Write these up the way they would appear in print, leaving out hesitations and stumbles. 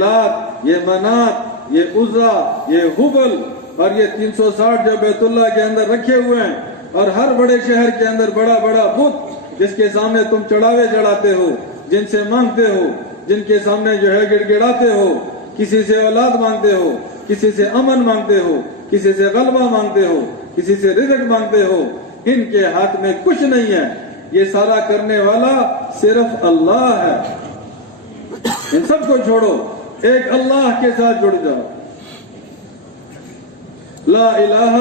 لات، یہ منات، یہ عزا، یہ حبل اور یہ 360 جو بیت اللہ کے اندر رکھے ہوئے ہیں، اور ہر بڑے شہر کے اندر بڑا بڑا بت جس کے سامنے تم چڑھاوے چڑھاتے ہو، جن سے مانگتے ہو، جن کے سامنے جو ہے گڑ گڑاتے ہو، کسی سے اولاد مانگتے ہو، کسی سے امن مانگتے ہو، کسی سے غلبہ مانگتے ہو، کسی سے رزق مانگتے ہو، ان کے ہاتھ میں کچھ نہیں ہے. یہ سارا کرنے والا صرف اللہ ہے. ان سب کو چھوڑو، ایک اللہ کے ساتھ جڑ جاؤ. لا الہ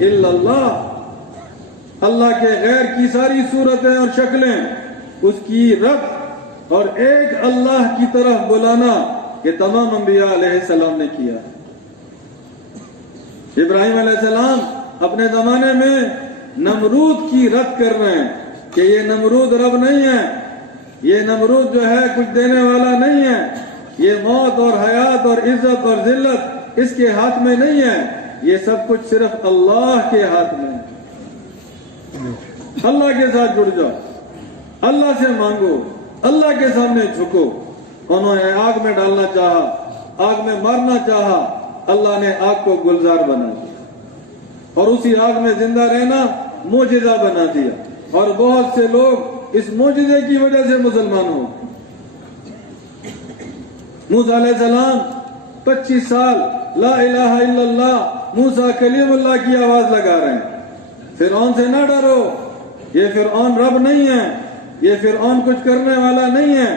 الا اللہ. اللہ کے غیر کی ساری صورتیں اور شکلیں اس کی رب اور ایک اللہ کی طرف بلانا، یہ تمام انبیاء علیہ السلام نے کیا. ابراہیم علیہ السلام اپنے زمانے میں نمرود کی رد کر رہے ہیں کہ یہ نمرود رب نہیں ہے، یہ نمرود جو ہے کچھ دینے والا نہیں ہے، یہ موت اور حیات اور عزت اور ذلت اس کے ہاتھ میں نہیں ہے، یہ سب کچھ صرف اللہ کے ہاتھ میں ہے. اللہ کے ساتھ جڑ جاؤ، اللہ سے مانگو، اللہ کے سامنے جھکو. انہوں نے آگ میں ڈالنا چاہا، آگ میں مارنا چاہا، اللہ نے آگ کو گلزار بنا دیا اور اسی آگ میں زندہ رہنا معجزہ بنا دیا، اور بہت سے لوگ اس معجزے کی وجہ سے مسلمان ہو. موسیٰ علیہ السلام 25 سال لا الہ الا اللہ موسیٰ کلیم اللہ کی آواز لگا رہے ہیں. فرعون سے نہ ڈرو، یہ فرعون رب نہیں ہے، یہ فرعون کچھ کرنے والا نہیں ہے،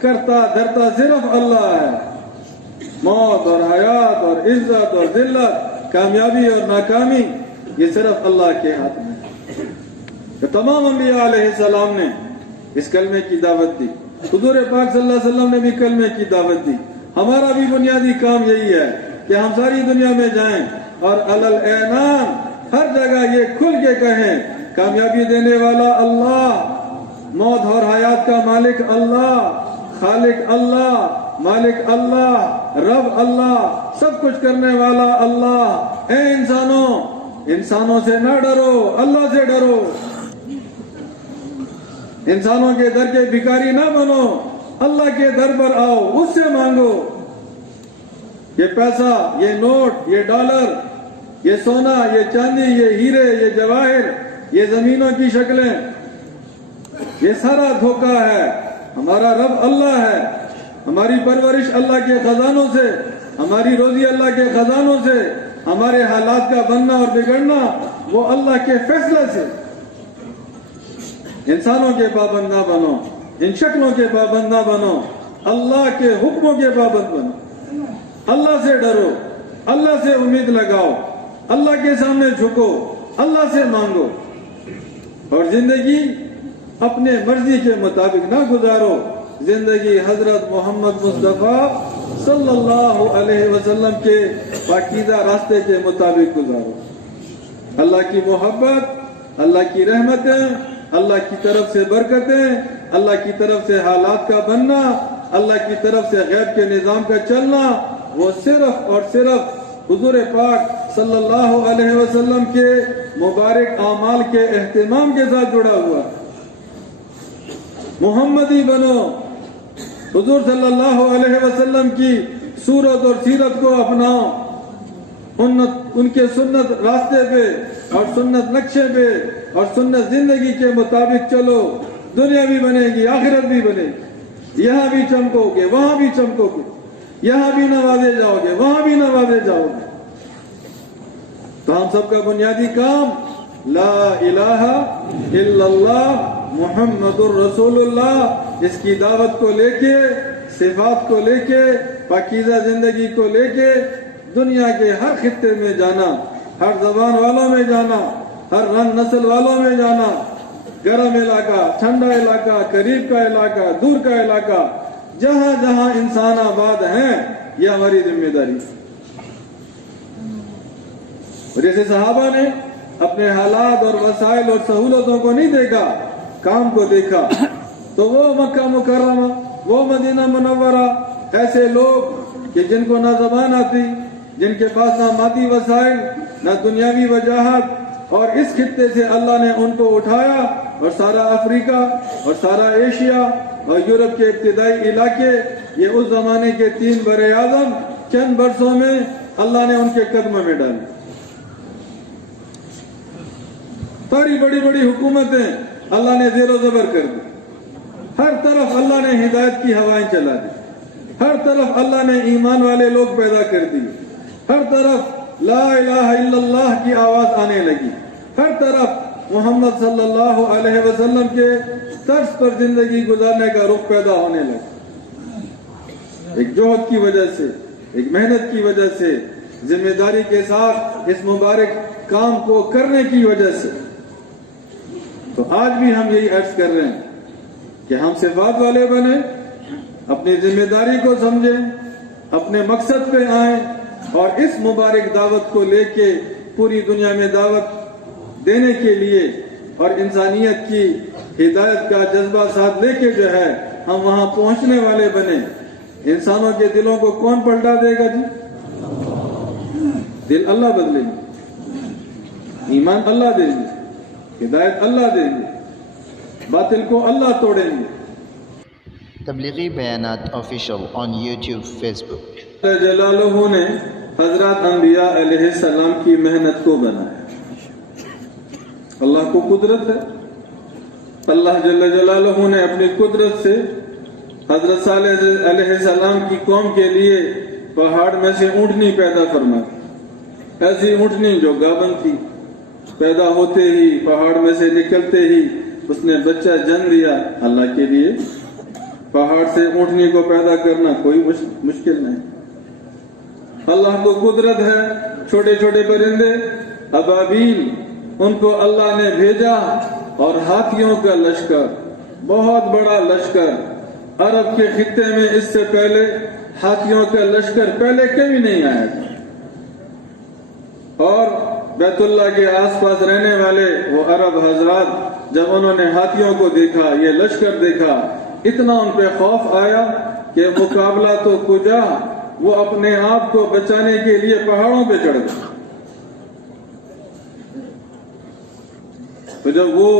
کرتا دھرتا صرف اللہ ہے. موت اور حیات اور عزت اور ذلت، کامیابی اور ناکامی، یہ صرف اللہ کے ہاتھ میں ہے. کہ تمام انبیاء علیہ السلام نے اس کلمے کی دعوت دی. حضور پاک صلی اللہ علیہ وسلم نے بھی کلمے کی دعوت دی. ہمارا بھی بنیادی کام یہی ہے کہ ہم ساری دنیا میں جائیں اور علی الاعنان ہر جگہ یہ کھل کے کہیں کامیابی دینے والا اللہ، موت اور حیات کا مالک اللہ، خالق اللہ، مالک اللہ، رب اللہ، سب کچھ کرنے والا اللہ. اے انسانوں سے نہ ڈرو، اللہ سے ڈرو. انسانوں کے در کے بھکاری نہ بنو، اللہ کے در پر آؤ، اس سے مانگو. یہ پیسہ، یہ نوٹ، یہ ڈالر، یہ سونا، یہ چاندی، یہ ہیرے، یہ جواہر، یہ زمینوں کی شکلیں، یہ سارا دھوکہ ہے. ہمارا رب اللہ ہے. ہماری پرورش اللہ کے خزانوں سے، ہماری روزی اللہ کے خزانوں سے، ہمارے حالات کا بننا اور بگڑنا وہ اللہ کے فیصلے سے. انسانوں کے پابند نہ بنو، ان شکلوں کے پابند نہ بنو، اللہ کے حکموں کے پابند بنو. اللہ سے ڈرو، اللہ سے امید لگاؤ، اللہ کے سامنے جھکو، اللہ سے مانگو، اور زندگی اپنے مرضی کے مطابق نہ گزارو. زندگی حضرت محمد مصطفیٰ صلی اللہ علیہ وسلم کے پاکیزہ راستے کے مطابق گزارو. اللہ کی محبت، اللہ کی رحمتیں، اللہ کی طرف سے برکتیں، اللہ کی طرف سے حالات کا بننا، اللہ کی طرف سے غیب کے نظام کا چلنا، وہ صرف اور صرف حضور پاک صلی اللہ علیہ وسلم کے مبارک اعمال کے اہتمام کے ساتھ جڑا ہوا. محمدی بنو، حضور صلی اللہ علیہ وسلم کی صورت اور سیرت کو اپناؤ، ان کے سنت راستے پہ اور سنت نقشے پہ اور سنت زندگی کے مطابق چلو. دنیا بھی بنے گی، آخرت بھی بنے گی. یہاں بھی چمکو گے، وہاں بھی چمکو گے، یہاں بھی نوازے جاؤ گے، وہاں بھی نوازے جاؤ گے. تو ہم سب کا بنیادی کام لا الہ الا اللہ محمد الرسول اللہ، اس کی دعوت کو لے کے، صفات کو لے کے، پاکیزہ زندگی کو لے کے دنیا کے ہر خطے میں جانا، ہر زبان والوں میں جانا، ہر رنگ نسل والوں میں جانا، گرم علاقہ، ٹھنڈا علاقہ، قریب کا علاقہ، دور کا علاقہ، جہاں جہاں انسان آباد ہیں، یہ ہماری ذمہ داری. اور جیسے صحابہ نے اپنے حالات اور وسائل اور سہولتوں کو نہیں دیکھا، کام کو دیکھا، تو وہ مکہ مکرمہ، وہ مدینہ منورہ، ایسے لوگ کہ جن کو نہ زبان آتی، جن کے پاس نہ مادی وسائل، نہ دنیاوی وجاہت، اور اس خطے سے اللہ نے ان کو اٹھایا اور سارا افریقہ اور سارا ایشیا اور یورپ کے ابتدائی علاقے، یہ اس زمانے کے 3 بر اعظم چند برسوں میں اللہ نے ان کے قدم میں ڈالی. ساری بڑی بڑی حکومتیں اللہ نے زیر و زبر کر دی. ہر طرف اللہ نے ہدایت کی ہوائیں چلا دی. ہر طرف اللہ نے ایمان والے لوگ پیدا کر دی. ہر طرف لا الہ الا اللہ کی آواز آنے لگی. ہر طرف محمد صلی اللہ علیہ وسلم کے طرز پر زندگی گزارنے کا رخ پیدا ہونے لگا. ایک جوہد کی وجہ سے، ایک محنت کی وجہ سے، ذمہ داری کے ساتھ اس مبارک کام کو کرنے کی وجہ سے. تو آج بھی ہم یہی عرض کر رہے ہیں کہ ہم صفات والے بنیں، اپنی ذمہ داری کو سمجھیں، اپنے مقصد پہ آئیں اور اس مبارک دعوت کو لے کے پوری دنیا میں دعوت دینے کے لیے اور انسانیت کی ہدایت کا جذبہ ساتھ لے کے جو ہے ہم وہاں پہنچنے والے بنیں. انسانوں کے دلوں کو کون پلٹا دے گا جی؟ دل اللہ بدلیں گے، ایمان اللہ دیں گے، ہدایت اللہ دیں گے، باطل کو اللہ توڑیں گے. تبلیغی بیانات آفیشل آن یوٹیوب، فیس بک. جلالہ نے حضرات انبیاء علیہ السلام کی محنت کو بنایا. اللہ کو قدرت ہے. اللہ جل جلالہ نے اپنی قدرت سے حضرت صالح علیہ السلام کی قوم کے لیے پہاڑ میں سے اونٹنی پیدا فرمائی. ایسی اونٹنی جو گابن تھی، پیدا ہوتے ہی پہاڑ میں سے نکلتے ہی اس نے بچہ جنم دیا. اللہ کے لیے پہاڑ سے اونٹنی کو پیدا کرنا کوئی مشکل نہیں. اللہ کو قدرت ہے. چھوٹے چھوٹے پرندے ابابیل، ان کو اللہ نے بھیجا اور ہاتھیوں کا لشکر، بہت بڑا لشکر. عرب کے خطے میں اس سے پہلے ہاتھیوں کا لشکر پہلے کبھی نہیں آیا تھا. اور بیت اللہ کے آس پاس رہنے والے وہ عرب حضرات جب انہوں نے ہاتھیوں کو دیکھا، یہ لشکر دیکھا، اتنا ان پہ خوف آیا کہ مقابلہ تو کجا، وہ اپنے آپ کو بچانے کے لیے پہاڑوں پہ چڑھ گئے. تو جب وہ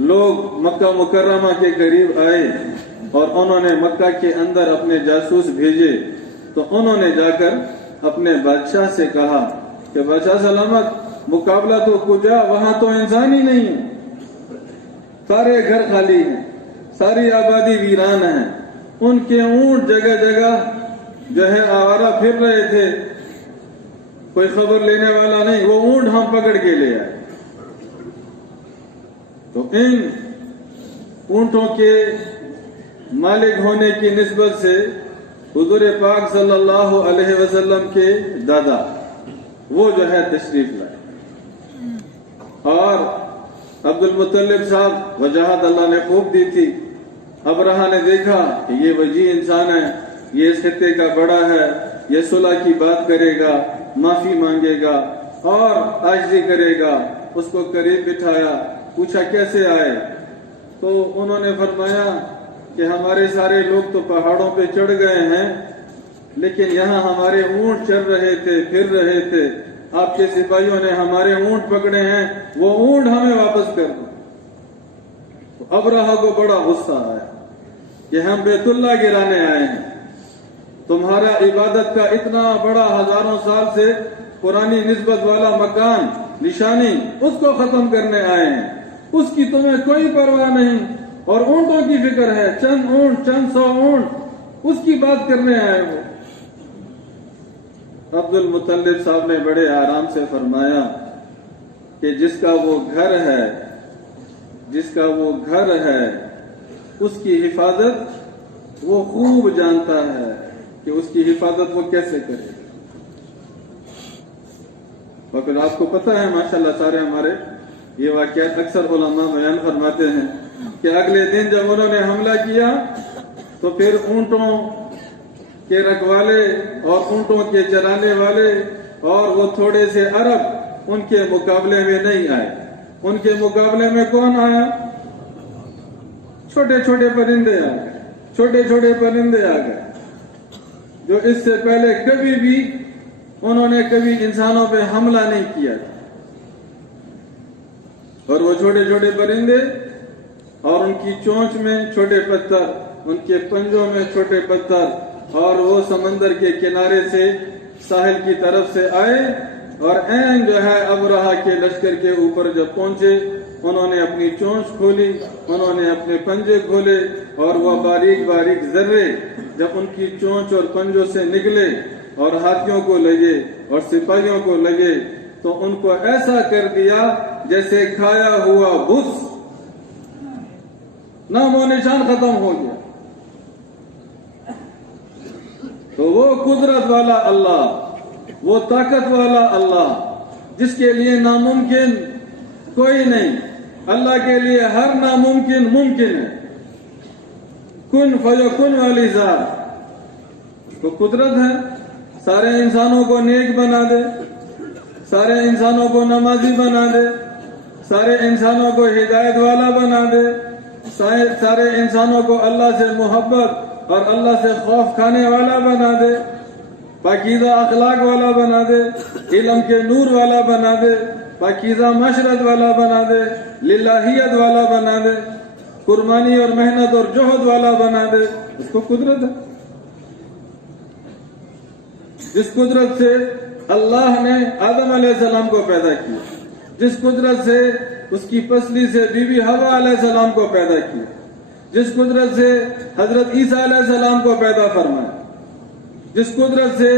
لوگ مکہ مکرمہ کے قریب آئے اور انہوں نے مکہ کے اندر اپنے جاسوس بھیجے، تو انہوں نے جا کر اپنے بادشاہ سے کہا کہ بادشاہ سلامت، مقابلہ تو کجا، وہاں تو انسان ہی نہیں ہے، سارے گھر خالی ہیں، ساری آبادی ویران ہیں، ان کے اونٹ جگہ جگہ جو ہے آوارہ پھر رہے تھے، کوئی خبر لینے والا نہیں. وہ اونٹ ہم پکڑ کے لے آئے. تو ان اونٹوں کے مالک ہونے کی نسبت سے حضور پاک صلی اللہ علیہ وسلم کے دادا وہ جو ہے تشریف لائے، اور عبد المطلب صاحب وجاہت اللہ نے خوب دی تھی. ابرہا نے دیکھا کہ یہ وجیح انسان ہے، یہ اس خطے کا بڑا ہے، یہ صلح کی بات کرے گا، معافی مانگے گا اور عاجزی کرے گا. اس کو قریب بٹھایا، پوچھا کیسے آئے؟ تو انہوں نے فرمایا کہ ہمارے سارے لوگ تو پہاڑوں پہ چڑھ گئے ہیں، لیکن یہاں ہمارے اونٹ چل رہے تھے، پھر رہے تھے، آپ کے سپاہیوں نے ہمارے اونٹ پکڑے ہیں، وہ اونٹ ہمیں واپس کر دو. تو ابرہا کو بڑا غصہ آیا کہ ہم بیت اللہ گرانے آئے ہیں، تمہارا عبادت کا اتنا بڑا ہزاروں سال سے پرانی نسبت والا مکان، نشانی، اس کو ختم کرنے آئے ہیں. اس کی تمہیں کوئی پرواہ نہیں، اور اونٹوں کی فکر ہے، چند اونٹ، چند سو اونٹ، اس کی بات کرنے آئے ہو. عبد المطلب صاحب نے بڑے آرام سے فرمایا کہ جس کا وہ گھر ہے، جس کا وہ گھر ہے، اس کی حفاظت وہ خوب جانتا ہے کہ اس کی حفاظت وہ کیسے کرے. اور پھر آپ کو پتہ ہے ماشاءاللہ سارے ہمارے یہ واقعات اکثر علماء بیان فرماتے ہیں کہ اگلے دن جب انہوں نے حملہ کیا تو پھر اونٹوں کے رکھوالے اور اونٹوں کے چرانے والے اور وہ تھوڑے سے عرب ان کے مقابلے میں نہیں آئے. ان کے مقابلے میں کون آیا؟ چھوٹے چھوٹے پرندے آ گئے، چھوٹے چھوٹے پرندے آ گئے جو اس سے پہلے کبھی بھی انہوں نے کبھی انسانوں پہ حملہ نہیں کیا تھا. اور وہ چھوٹے چھوٹے پرندے اور ان کی چونچ میں چھوٹے پتھر، ان کے پنجوں میں چھوٹے پتھر، اور وہ سمندر کے کنارے سے ساحل کی طرف سے آئے اور عین جو ہے ابرہہ کے لشکر کے اوپر جب پہنچے، انہوں نے اپنی چونچ کھولی، انہوں نے اپنے پنجے کھولے، اور وہ باریک باریک ذرے جب ان کی چونچ اور پنجوں سے نکلے اور ہاتھیوں کو لگے اور سپاہیوں کو لگے تو ان کو ایسا کر دیا جیسے کھایا ہوا بھس، نام و نشان ختم ہو گیا۔ تو وہ قدرت والا اللہ، وہ طاقت والا اللہ جس کے لیے ناممکن کوئی نہیں، اللہ کے لیے ہر ناممکن ممکن ہے۔ کن فیکن والی ذات تو قدرت ہے، سارے انسانوں کو نیک بنا دے، سارے انسانوں کو نمازی بنا دے، سارے انسانوں کو ہدایت والا بنا دے، سارے انسانوں کو اللہ سے محبت اور اللہ سے خوف کھانے والا بنا دے، پاکیزہ اخلاق والا بنا دے، علم کے نور والا بنا دے، پاکیزہ معاشرت والا بنا دے، للہیت والا بنا دے، قربانی اور محنت اور جہد والا بنا دے، اس کو قدرت ہے۔ جس قدرت سے اللہ نے آدم علیہ السلام کو پیدا کیا، جس قدرت سے اس کی پسلی سے بی بی حوا علیہ السلام کو پیدا کیا، جس قدرت سے حضرت عیسیٰ علیہ السلام کو پیدا فرمایا، جس قدرت سے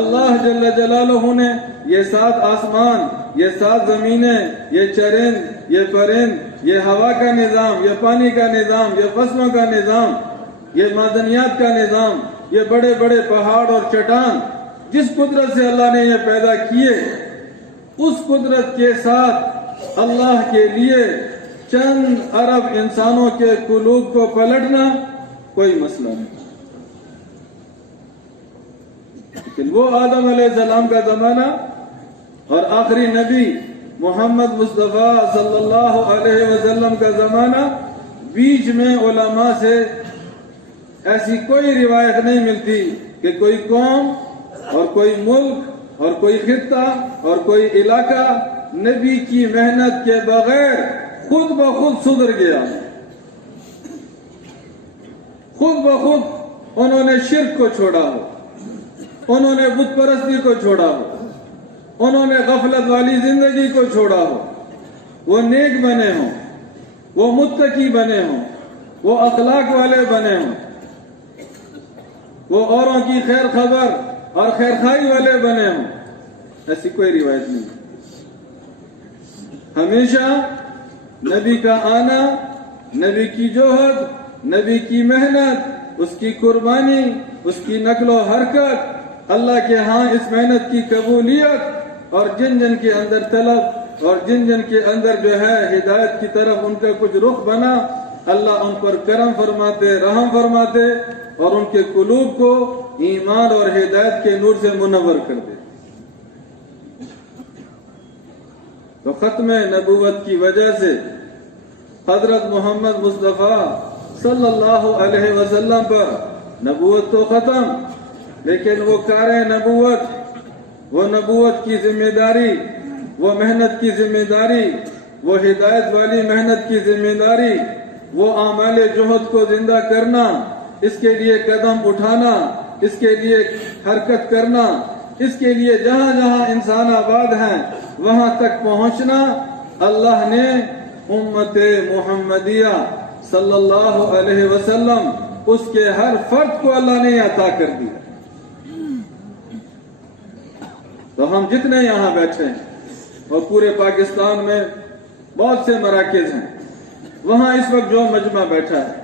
اللہ جل جلالہ نے یہ 7 آسمان، یہ 7 زمینیں، یہ چرند، یہ پرند، یہ ہوا کا نظام، یہ پانی کا نظام، یہ فصلوں کا نظام، یہ معدنیات کا نظام، یہ بڑے بڑے پہاڑ اور چٹان، جس قدرت سے اللہ نے یہ پیدا کیے، اس قدرت کے ساتھ اللہ کے لیے چند ارب انسانوں کے قلوب کو پلٹنا کوئی مسئلہ نہیں۔ لیکن وہ آدم علیہ السلام کا زمانہ اور آخری نبی محمد مصطفیٰ صلی اللہ علیہ وسلم کا زمانہ، بیچ میں علماء سے ایسی کوئی روایت نہیں ملتی کہ کوئی قوم اور کوئی ملک اور کوئی خطہ اور کوئی علاقہ نبی کی محنت کے بغیر خود بخود سدھر گیا، خود بخود انہوں نے شرک کو چھوڑا ہو، انہوں نے بت پرستی کو چھوڑا ہو، انہوں نے غفلت والی زندگی کو چھوڑا ہو، وہ نیک بنے ہوں، وہ متقی بنے ہوں، وہ اخلاق والے بنے ہوں، وہ اوروں کی خیر خبر اور خیر خواہی والے بنے ہوں، ایسی کوئی روایت نہیں۔ ہمیشہ نبی کا آنا، نبی کی جوہد، نبی کی محنت، اس کی قربانی، اس کی نقل و حرکت، اللہ کے ہاں اس محنت کی قبولیت، اور جن جن کے اندر طلب اور جن جن کے اندر جو ہے ہدایت کی طرف ان کا کچھ رخ بنا، اللہ ان پر کرم فرماتے، رحم فرماتے، اور ان کے قلوب کو ایمان اور ہدایت کے نور سے منور کر دے۔ تو ختم نبوت کی وجہ سے حضرت محمد مصطفیٰ صلی اللہ علیہ وسلم پر نبوت تو ختم، لیکن وہ کار نبوت، وہ نبوت کی ذمہ داری، وہ محنت کی ذمہ داری، وہ ہدایت والی محنت کی ذمہ داری، وہ اعمال جہد کو زندہ کرنا، اس کے لیے قدم اٹھانا، اس کے لیے حرکت کرنا، اس کے لیے جہاں جہاں انسان آباد ہیں وہاں تک پہنچنا، اللہ نے امت محمدیہ صلی اللہ علیہ وسلم، اس کے ہر فرد کو اللہ نے عطا کر دیا۔ تو ہم جتنے یہاں بیٹھے ہیں اور پورے پاکستان میں بہت سے مراکز ہیں، وہاں اس وقت جو مجمع بیٹھا ہے،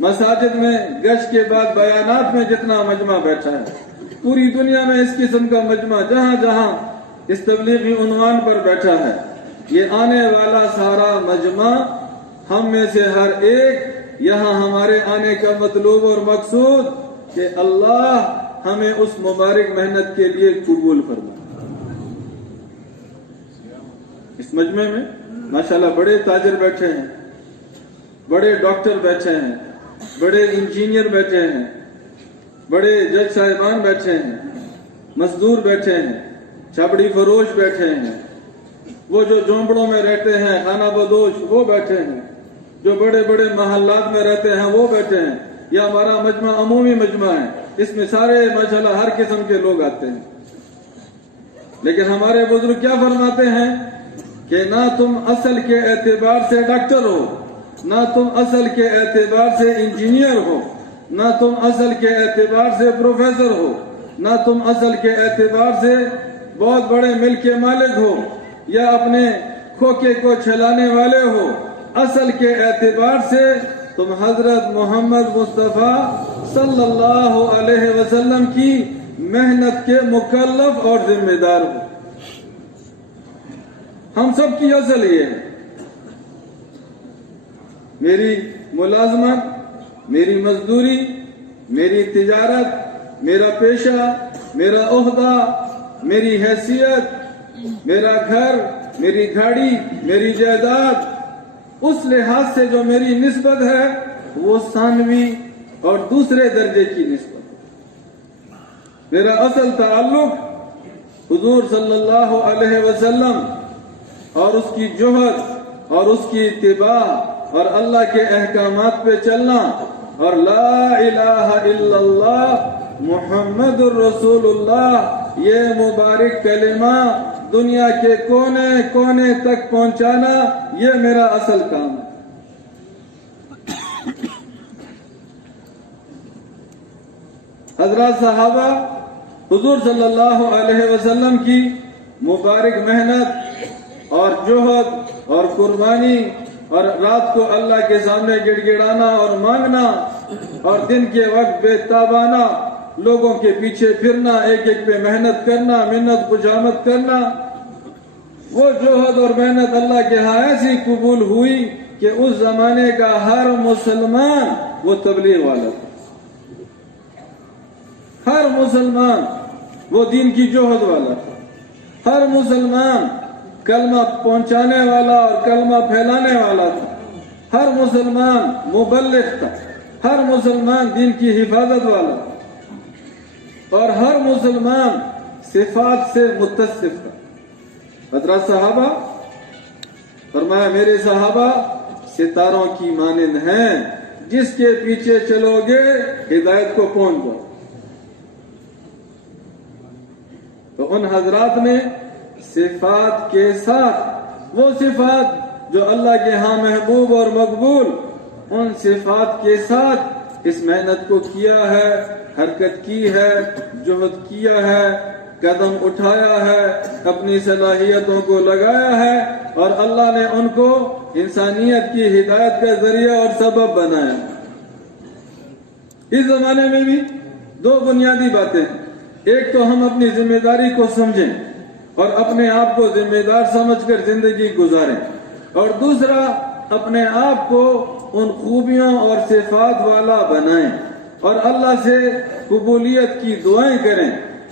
مساجد میں گشت کے بعد بیانات میں جتنا مجمع بیٹھا ہے، پوری دنیا میں اس قسم کا مجمع جہاں جہاں اس تبلیغی عنوان پر بیٹھا ہے، یہ آنے والا سارا مجمع ہم میں سے ہر ایک یہاں ہمارے آنے کا مطلوب اور مقصود کہ اللہ ہمیں اس مبارک محنت کے لیے قبول فرمائے۔ اس مجمع میں ماشاءاللہ بڑے تاجر بیٹھے ہیں، بڑے ڈاکٹر بیٹھے ہیں، بڑے انجینئر بیٹھے ہیں، بڑے جج صاحبان بیٹھے ہیں، مزدور بیٹھے ہیں، چھپڑی فروش بیٹھے ہیں، وہ جو جھونپڑوں میں رہتے ہیں خانہ بدوش وہ بیٹھے ہیں، جو بڑے بڑے محلات میں رہتے ہیں وہ بیٹھے ہیں، یا ہمارا مجمع عمومی مجمع ہے، اس میں سارے ماشاءاللہ ہر قسم کے لوگ آتے ہیں، لیکن ہمارے بزرگ کیا فرماتے ہیں کہ نہ تم اصل کے اعتبار سے ڈاکٹر ہو، نہ تم اصل کے اعتبار سے انجینئر ہو، نہ تم اصل کے اعتبار سے پروفیسر ہو، نہ تم اصل کے اعتبار سے بہت بڑے مل کے مالک ہو یا اپنے کھوکے کو چھلانے والے ہو، اصل کے اعتبار سے تم حضرت محمد مصطفیٰ صلی اللہ علیہ وسلم کی محنت کے مکلف اور ذمہ دار ہو۔ ہم سب کی اصل یہ ہے، میری ملازمت، میری مزدوری، میری تجارت، میرا پیشہ، میرا عہدہ، میری حیثیت، میرا گھر، میری گاڑی، میری جائیداد، اس لحاظ سے جو میری نسبت ہے وہ ثانوی اور دوسرے درجے کی نسبت ہے۔ میرا اصل تعلق حضور صلی اللہ علیہ وسلم اور اس کی جوہر اور اس کی اتباع اور اللہ کے احکامات پہ چلنا اور لا الہ الا اللہ محمد الرسول اللہ یہ مبارک کلمہ دنیا کے کونے کونے تک پہنچانا، یہ میرا اصل کام ہے۔ حضرات صحابہ حضور صلی اللہ علیہ وسلم کی مبارک محنت اور جوہد اور قربانی اور رات کو اللہ کے سامنے گڑ گڑانا اور مانگنا اور دن کے وقت بے تابانہ لوگوں کے پیچھے پھرنا، ایک ایک پہ محنت کرنا، منت خوشامد کرنا، وہ جوہد اور محنت اللہ کے ہاں ایسی قبول ہوئی کہ اس زمانے کا ہر مسلمان وہ تبلیغ والا تھا، ہر مسلمان وہ دین کی جوہد والا تھا، ہر مسلمان کلمہ پہنچانے والا اور کلمہ پھیلانے والا تھا، ہر مسلمان مبلغ تھا، ہر مسلمان دین کی حفاظت والا تھا، اور ہر مسلمان صفات سے متصف تھا۔ حضرات صحابہ فرمایا میرے صحابہ ستاروں کی مانند ہیں، جس کے پیچھے چلو گے ہدایت کو پہنچ جاؤ۔ تو ان حضرات نے صفات کے ساتھ، وہ صفات جو اللہ کے ہاں محبوب اور مقبول، ان صفات کے ساتھ اس محنت کو کیا ہے، حرکت کی ہے، جہد کیا ہے، قدم اٹھایا ہے، اپنی صلاحیتوں کو لگایا ہے، اور اللہ نے ان کو انسانیت کی ہدایت کا ذریعہ اور سبب بنایا۔ اس زمانے میں بھی دو بنیادی باتیں، ایک تو ہم اپنی ذمہ داری کو سمجھیں اور اپنے آپ کو ذمہ دار سمجھ کر زندگی گزاریں، اور دوسرا اپنے آپ کو ان خوبیوں اور صفات والا بنائیں اور اللہ سے قبولیت کی دعائیں کریں۔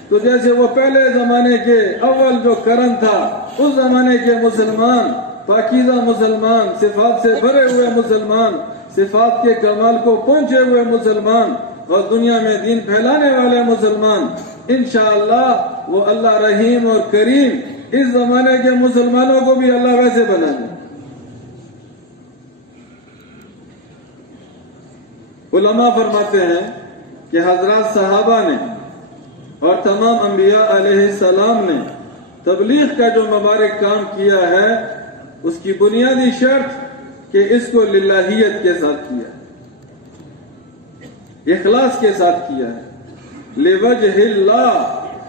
تو جیسے وہ پہلے زمانے کے اول جو قرن تھا، اس زمانے کے مسلمان، پاکیزہ مسلمان، صفات سے بھرے ہوئے مسلمان، صفات کے کمال کو پہنچے ہوئے مسلمان اور دنیا میں دین پھیلانے والے مسلمان، انشاءاللہ وہ اللہ رحیم اور کریم اس زمانے کے مسلمانوں کو بھی اللہ ویسے بنا دے۔ علماء فرماتے ہیں کہ حضرات صحابہ نے اور تمام انبیاء علیہ السلام نے تبلیغ کا جو مبارک کام کیا ہے، اس کی بنیادی شرط کہ اس کو للہیت کے ساتھ کیا ہے، اخلاص کے ساتھ کیا ہے، لوجہ اللہ،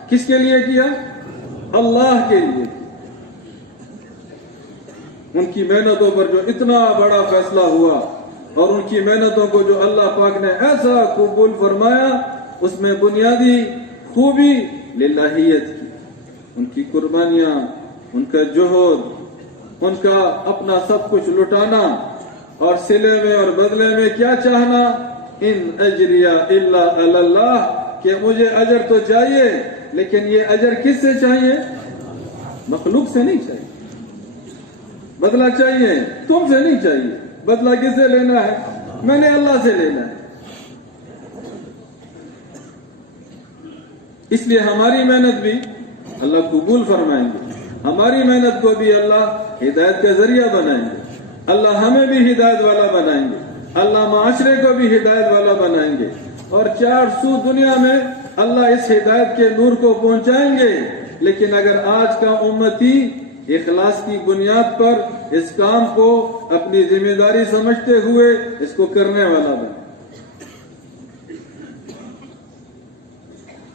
کس کے لیے کیا؟ اللہ کے لیے۔ ان کی محنتوں پر جو اتنا بڑا فیصلہ ہوا اور ان کی محنتوں کو جو اللہ پاک نے ایسا قبول فرمایا، اس میں بنیادی خوبی للہیت کی، ان کی قربانیاں، ان کا جوہد، ان کا اپنا سب کچھ لٹانا اور صلے میں اور بدلے میں کیا چاہنا، ان اجریہ الا علی اللہ، کہ مجھے اجر تو چاہیے لیکن یہ اجر کس سے چاہیے؟ مخلوق سے نہیں چاہیے۔ بدلہ چاہیے تم سے نہیں چاہیے، بدلہ کس سے لینا ہے؟ میں نے اللہ سے لینا ہے۔ اس لیے ہماری محنت بھی اللہ قبول فرمائیں گے، ہماری محنت کو بھی اللہ ہدایت کا ذریعہ بنائیں گے۔ اللہ ہمیں بھی ہدایت والا بنائیں گے, اللہ معاشرے کو بھی ہدایت والا بنائیں گے, اور چار سو دنیا میں اللہ اس ہدایت کے نور کو پہنچائیں گے. لیکن اگر آج کا امتی اخلاص کی بنیاد پر اس کام کو اپنی ذمہ داری سمجھتے ہوئے اس کو کرنے والا بنے.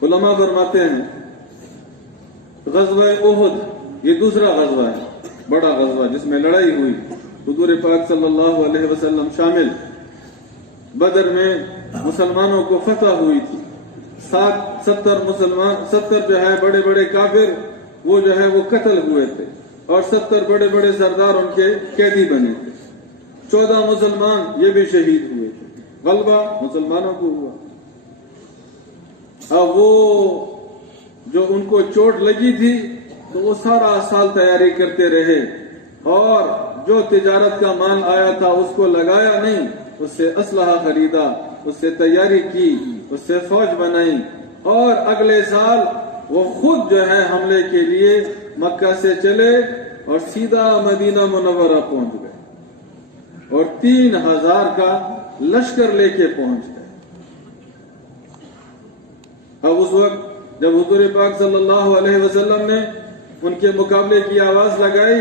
علماء فرماتے ہیں غزوہ احد یہ دوسرا غزوہ ہے, بڑا غزوہ جس میں لڑائی ہوئی, حضور پاک صلی اللہ علیہ وسلم شامل. بدر میں مسلمانوں کو فتح ہوئی تھی, 70 جو ہے بڑے بڑے کافر وہ جو ہے وہ قتل ہوئے تھے, اور 70 بڑے بڑے سردار ان کے قیدی بنے تھے. 14 مسلمان یہ بھی شہید ہوئے تھے. غلبہ مسلمانوں کو ہوا. اب وہ جو ان کو چوٹ لگی تھی تو وہ سارا سال تیاری کرتے رہے, اور جو تجارت کا مال آیا تھا اس کو لگایا نہیں, اس سے اسلحہ خریدا, اس سے تیاری کی, اس سے فوج بنائی, اور اگلے سال وہ خود جو ہے حملے کے لیے مکہ سے چلے اور سیدھا مدینہ منورہ پہنچ گئے, اور 3000 کا لشکر لے کے پہنچ گئے. اب اس وقت جب حضور پاک صلی اللہ علیہ وسلم نے ان کے مقابلے کی آواز لگائی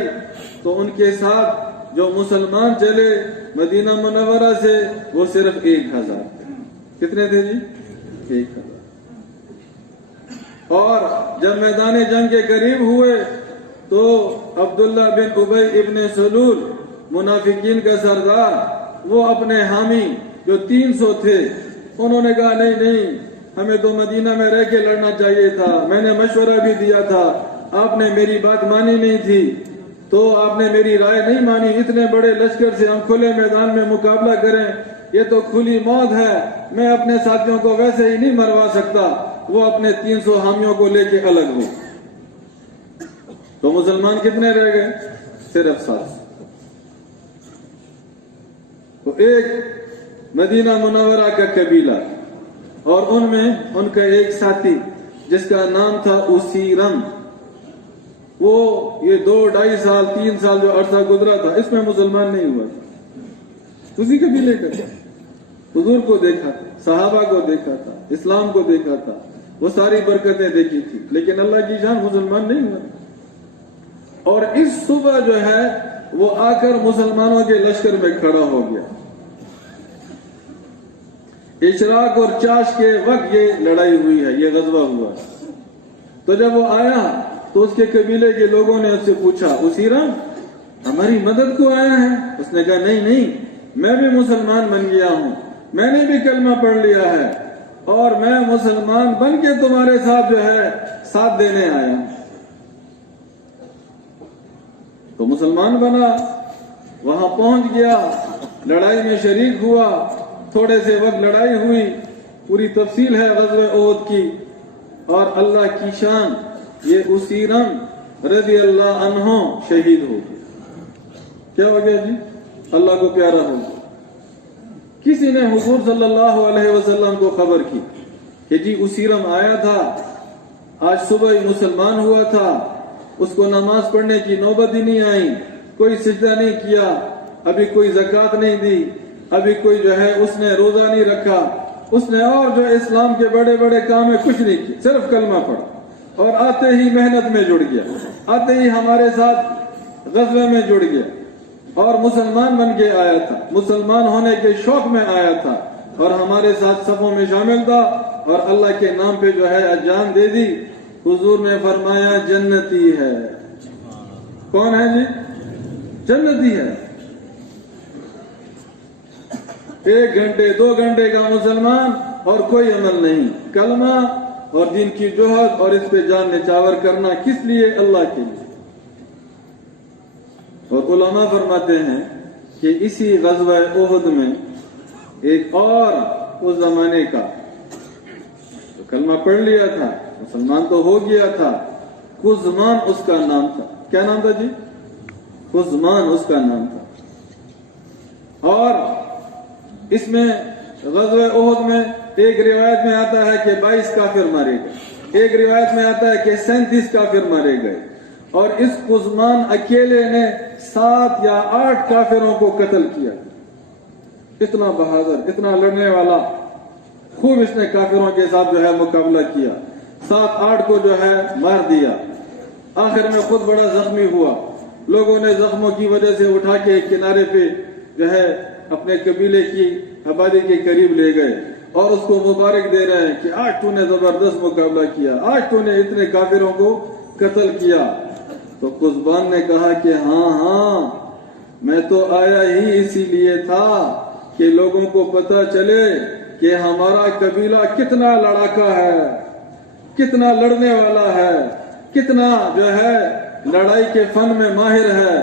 تو ان کے ساتھ جو مسلمان چلے مدینہ منورہ سے وہ صرف 1000 تھے. کتنے تھے جی؟ 1000. اور جب میدان جنگ کے قریب ہوئے تو عبداللہ بن ابی ابن سلول منافقین کا سردار, وہ اپنے حامی جو 300 تھے, انہوں نے کہا نہیں ہمیں تو مدینہ میں رہ کے لڑنا چاہیے تھا, میں نے مشورہ بھی دیا تھا, آپ نے میری بات مانی نہیں تھی, تو آپ نے میری رائے نہیں مانی, اتنے بڑے لشکر سے ہم کھلے میدان میں مقابلہ کریں, یہ تو کھلی موت ہے, میں اپنے ساتھیوں کو ویسے ہی نہیں مروا سکتا. وہ اپنے 300 حامیوں کو لے کے الگ ہوئے. تو مسلمان کتنے رہ گئے؟ صرف 7. تو ایک مدینہ منورہ کا قبیلہ, اور ان میں ان کا ایک ساتھی جس کا نام تھا اسیرم, وہ یہ 2-2.5 سال 3 سال جو عرصہ گزرا تھا اس میں مسلمان نہیں ہوا تھا. اسی قبیلے کا حضور کو دیکھا تھا, صحابہ کو دیکھا تھا, اسلام کو دیکھا تھا, وہ ساری برکتیں دیکھی تھی, لیکن اللہ کی شان مسلمان نہیں ہوا. اور اس صبح جو ہے وہ آ کر مسلمانوں کے لشکر میں کھڑا ہو گیا. اشراق اور چاش کے وقت یہ لڑائی ہوئی ہے, یہ غزوہ ہوا. تو جب وہ آیا تو اس کے قبیلے کے لوگوں نے اس سے پوچھا, اسیرم ہماری مدد کو آیا ہے؟ اس نے کہا نہیں میں بھی مسلمان بن گیا ہوں, میں نے بھی کلمہ پڑھ لیا ہے, اور میں مسلمان بن کے تمہارے ساتھ جو ہے ساتھ دینے آیا ہوں. تو مسلمان بنا, وہاں پہنچ گیا, لڑائی میں شریک ہوا. تھوڑے سے وقت لڑائی ہوئی, پوری تفصیل ہے غزوہ احد کی. اور اللہ کی شان, یہ اسیرم رضی اللہ عنہ شہید ہو گئے. کیا ہو گیا جی؟ اللہ کو پیارا ہو گیا. کسی نے حضور صلی اللہ علیہ وسلم کو خبر کی کہ جی اسیرم آیا تھا, آج صبح ہی مسلمان ہوا تھا, اس کو نماز پڑھنے کی نوبت ہی نہیں آئی, کوئی سجدہ نہیں کیا, ابھی کوئی زکوٰۃ نہیں دی, ابھی کوئی جو ہے اس نے روزہ نہیں رکھا, اس نے اور جو اسلام کے بڑے بڑے کام میں کچھ نہیں کیا, صرف کلمہ پڑھا, اور آتے ہی محنت میں جڑ گیا, آتے ہی ہمارے ساتھ غزوے میں جڑ گیا, اور مسلمان بن کے آیا تھا, مسلمان ہونے کے شوق میں آیا تھا, اور ہمارے ساتھ صفوں میں شامل تھا, اور اللہ کے نام پہ جو ہے جان دے دی. حضور نے فرمایا جنتی ہے. کون ہے جی؟ جنتی ہے. 1 گھنٹے 2 گھنٹے کا مسلمان اور کوئی عمل نہیں, کلمہ اور دین کی جوہد, اور اس پہ جان نچاور کرنا کس لیے؟ اللہ کے لیے. اور علماء فرماتے ہیں کہ اسی غزوہ احد میں ایک اور اس زمانے کا تو کلمہ پڑھ لیا تھا, مسلمان تو ہو گیا تھا, قزمان اس کا نام تھا. کیا نام تھا جی؟ قزمان اس کا نام تھا. اور اس میں غزوہ احد میں ایک روایت میں آتا ہے کہ 22 کافر مارے گئے, ایک روایت میں آتا ہے کہ 37 کافر مارے گئے, اور اس قزمان اکیلے نے 7 یا 8 کافروں کو قتل کیا. اتنا بہادر، اتنا لڑنے والا، خوب اس نے کافروں کے ساتھ جو ہے مقابلہ کیا. 7-8 کو جو ہے مار دیا. آخر میں خود بڑا زخمی ہوا. لوگوں نے زخموں کی وجہ سے اٹھا کے کنارے پہ جو ہے اپنے قبیلے کی آبادی کے قریب لے گئے اور اس کو مبارک دے رہے ہیں کہ آج تو نے زبردست مقابلہ کیا، آج تو نے اتنے کافروں کو قتل کیا. تو قزبان نے کہا کہ ہاں میں تو آیا ہی اسی لیے تھا کہ لوگوں کو پتہ چلے کہ ہمارا قبیلہ کتنا لڑاکا ہے، کتنا لڑنے والا ہے، کتنا جو ہے لڑائی کے فن میں ماہر ہے،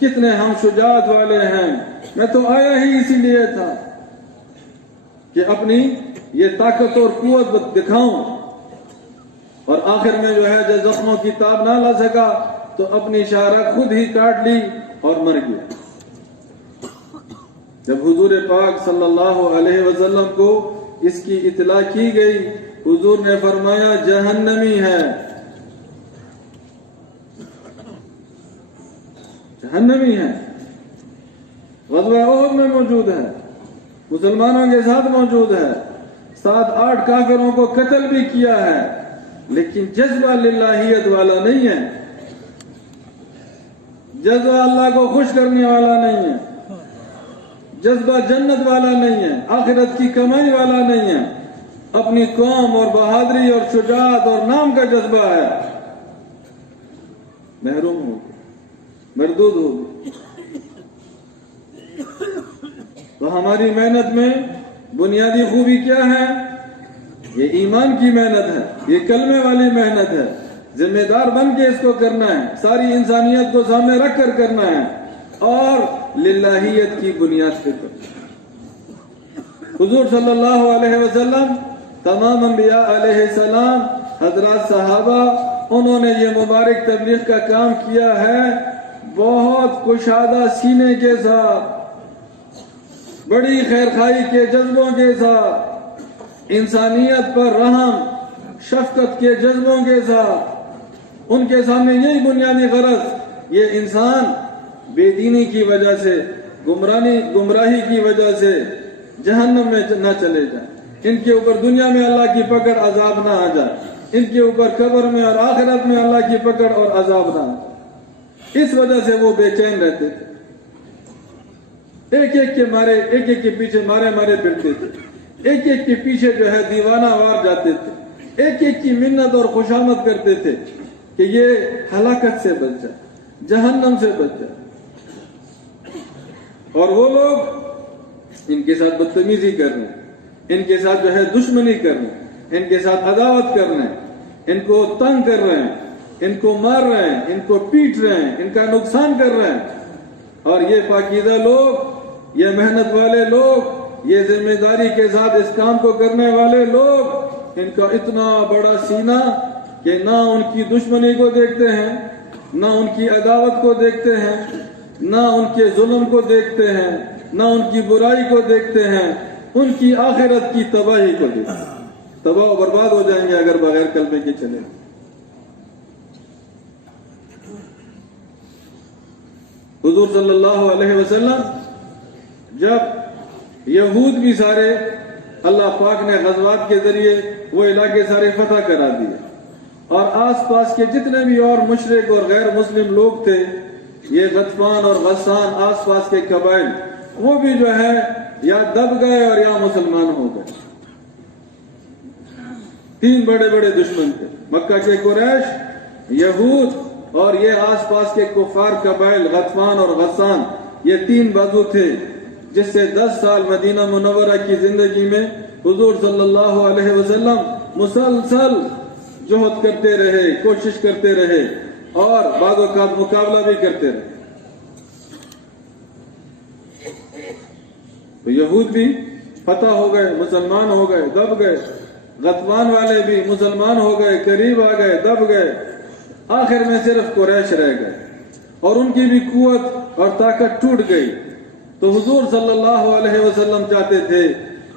کتنے ہم شجاعت والے ہیں. میں تو آیا ہی اسی لیے تھا کہ اپنی یہ طاقت اور قوت دکھاؤں. اور آخر میں جو ہے جب زخموں کی تاب نہ لا سکا تو اپنی شہرت خود ہی کاٹ لی اور مر گیا. جب حضور پاک صلی اللہ علیہ وسلم کو اس کی اطلاع کی گئی، حضور نے فرمایا جہنمی ہے، جہنمی ہے. غزوہ احد میں موجود ہے، مسلمانوں کے ساتھ موجود ہے، 7-8 کافروں کو قتل بھی کیا ہے، لیکن جذبہ للہیت والا نہیں ہے، جذبہ اللہ کو خوش کرنے والا نہیں ہے، جذبہ جنت والا نہیں ہے، آخرت کی کمائی والا نہیں ہے. اپنی قوم اور بہادری اور شجاعت اور نام کا جذبہ ہے. محروم ہو گئے، مردود ہو گئے. تو ہماری محنت میں بنیادی خوبی کیا ہے؟ یہ ایمان کی محنت ہے، یہ کلمے والی محنت ہے. ذمہ دار بن کے اس کو کرنا ہے، ساری انسانیت کو سامنے رکھ کر کرنا ہے اور للہیت کی بنیاد پہ کرنا ہے. حضور صلی اللہ علیہ وسلم، تمام انبیاء علیہ السلام، حضرات صحابہ، انہوں نے یہ مبارک تبلیغ کا کام کیا ہے بہت کشادہ سینے کے ساتھ، بڑی خیرخواہی کے جذبوں کے ساتھ، انسانیت پر رحم شفقت کے جذبوں کے ساتھ. ان کے سامنے یہی بنیادی غرض، یہ انسان بے دینی کی وجہ سے، گمراہی کی وجہ سے جہنم میں نہ چلے جائے، ان کے اوپر دنیا میں اللہ کی پکڑ عذاب نہ آ جائے، ان کے اوپر قبر میں اور آخرت میں اللہ کی پکڑ اور عذاب نہ آ جائے. اس وجہ سے وہ بے چین رہتے تھے، ایک ایک کے پیچھے مارے پھرتے تھے، ایک ایک کے پیچھے جو ہے دیوانہ وار جاتے تھے، ایک ایک کی منت اور خوشامد کرتے تھے کہ یہ ہلاکت سے بچ جائے، جہنم سے بچ جائے. اور وہ لوگ ان کے ساتھ بدتمیزی کر رہے ہیں، ان کے ساتھ جو ہے دشمنی کر رہے ہیں، ان کے ساتھ عداوت کر رہے ہیں، ان کو تنگ کر رہے ہیں، ان کو مار رہے ہیں، ان کو پیٹ رہے ہیں، ان کا نقصان کر رہے ہیں. اور یہ پاکیزہ لوگ، یہ محنت والے لوگ، یہ ذمہ داری کے ساتھ اس کام کو کرنے والے لوگ، ان کا اتنا بڑا سینہ کہ نہ ان کی دشمنی کو دیکھتے ہیں، نہ ان کی عداوت کو دیکھتے ہیں، نہ ان کے ظلم کو دیکھتے ہیں، نہ ان کی برائی کو دیکھتے ہیں، ان کی آخرت کی تباہی کو دیکھتے ہیں. تباہ و برباد ہو جائیں گے اگر بغیر کلمے کے چلے. حضور صلی اللہ علیہ وسلم، جب یہود بھی سارے اللہ پاک نے غزوات کے ذریعے وہ علاقے سارے فتح کرا دیے، اور آس پاس کے جتنے بھی اور مشرک اور غیر مسلم لوگ تھے، یہ غطفان اور غسان آس پاس کے قبائل، وہ بھی جو ہے یا دب گئے اور یا مسلمان ہو گئے. 3 بڑے بڑے دشمن تھے، مکہ کے قریش، یہود اور یہ آس پاس کے کفار قبائل غطفان اور غسان. یہ 3 بازو تھے جس سے 10 سال مدینہ منورہ کی زندگی میں حضور صلی اللہ علیہ وسلم مسلسل جہد کرتے رہے، کوشش کرتے رہے اور بعض اوقات مقابلہ بھی کرتے رہے. تو یہود بھی فتح ہو گئے، مسلمان ہو گئے، دب گئے. غطفان والے بھی مسلمان ہو گئے، قریب آ گئے، دب گئے. آخر میں صرف قریش رہ گئے اور ان کی بھی قوت اور طاقت ٹوٹ گئی. تو حضور صلی اللہ علیہ وسلم چاہتے تھے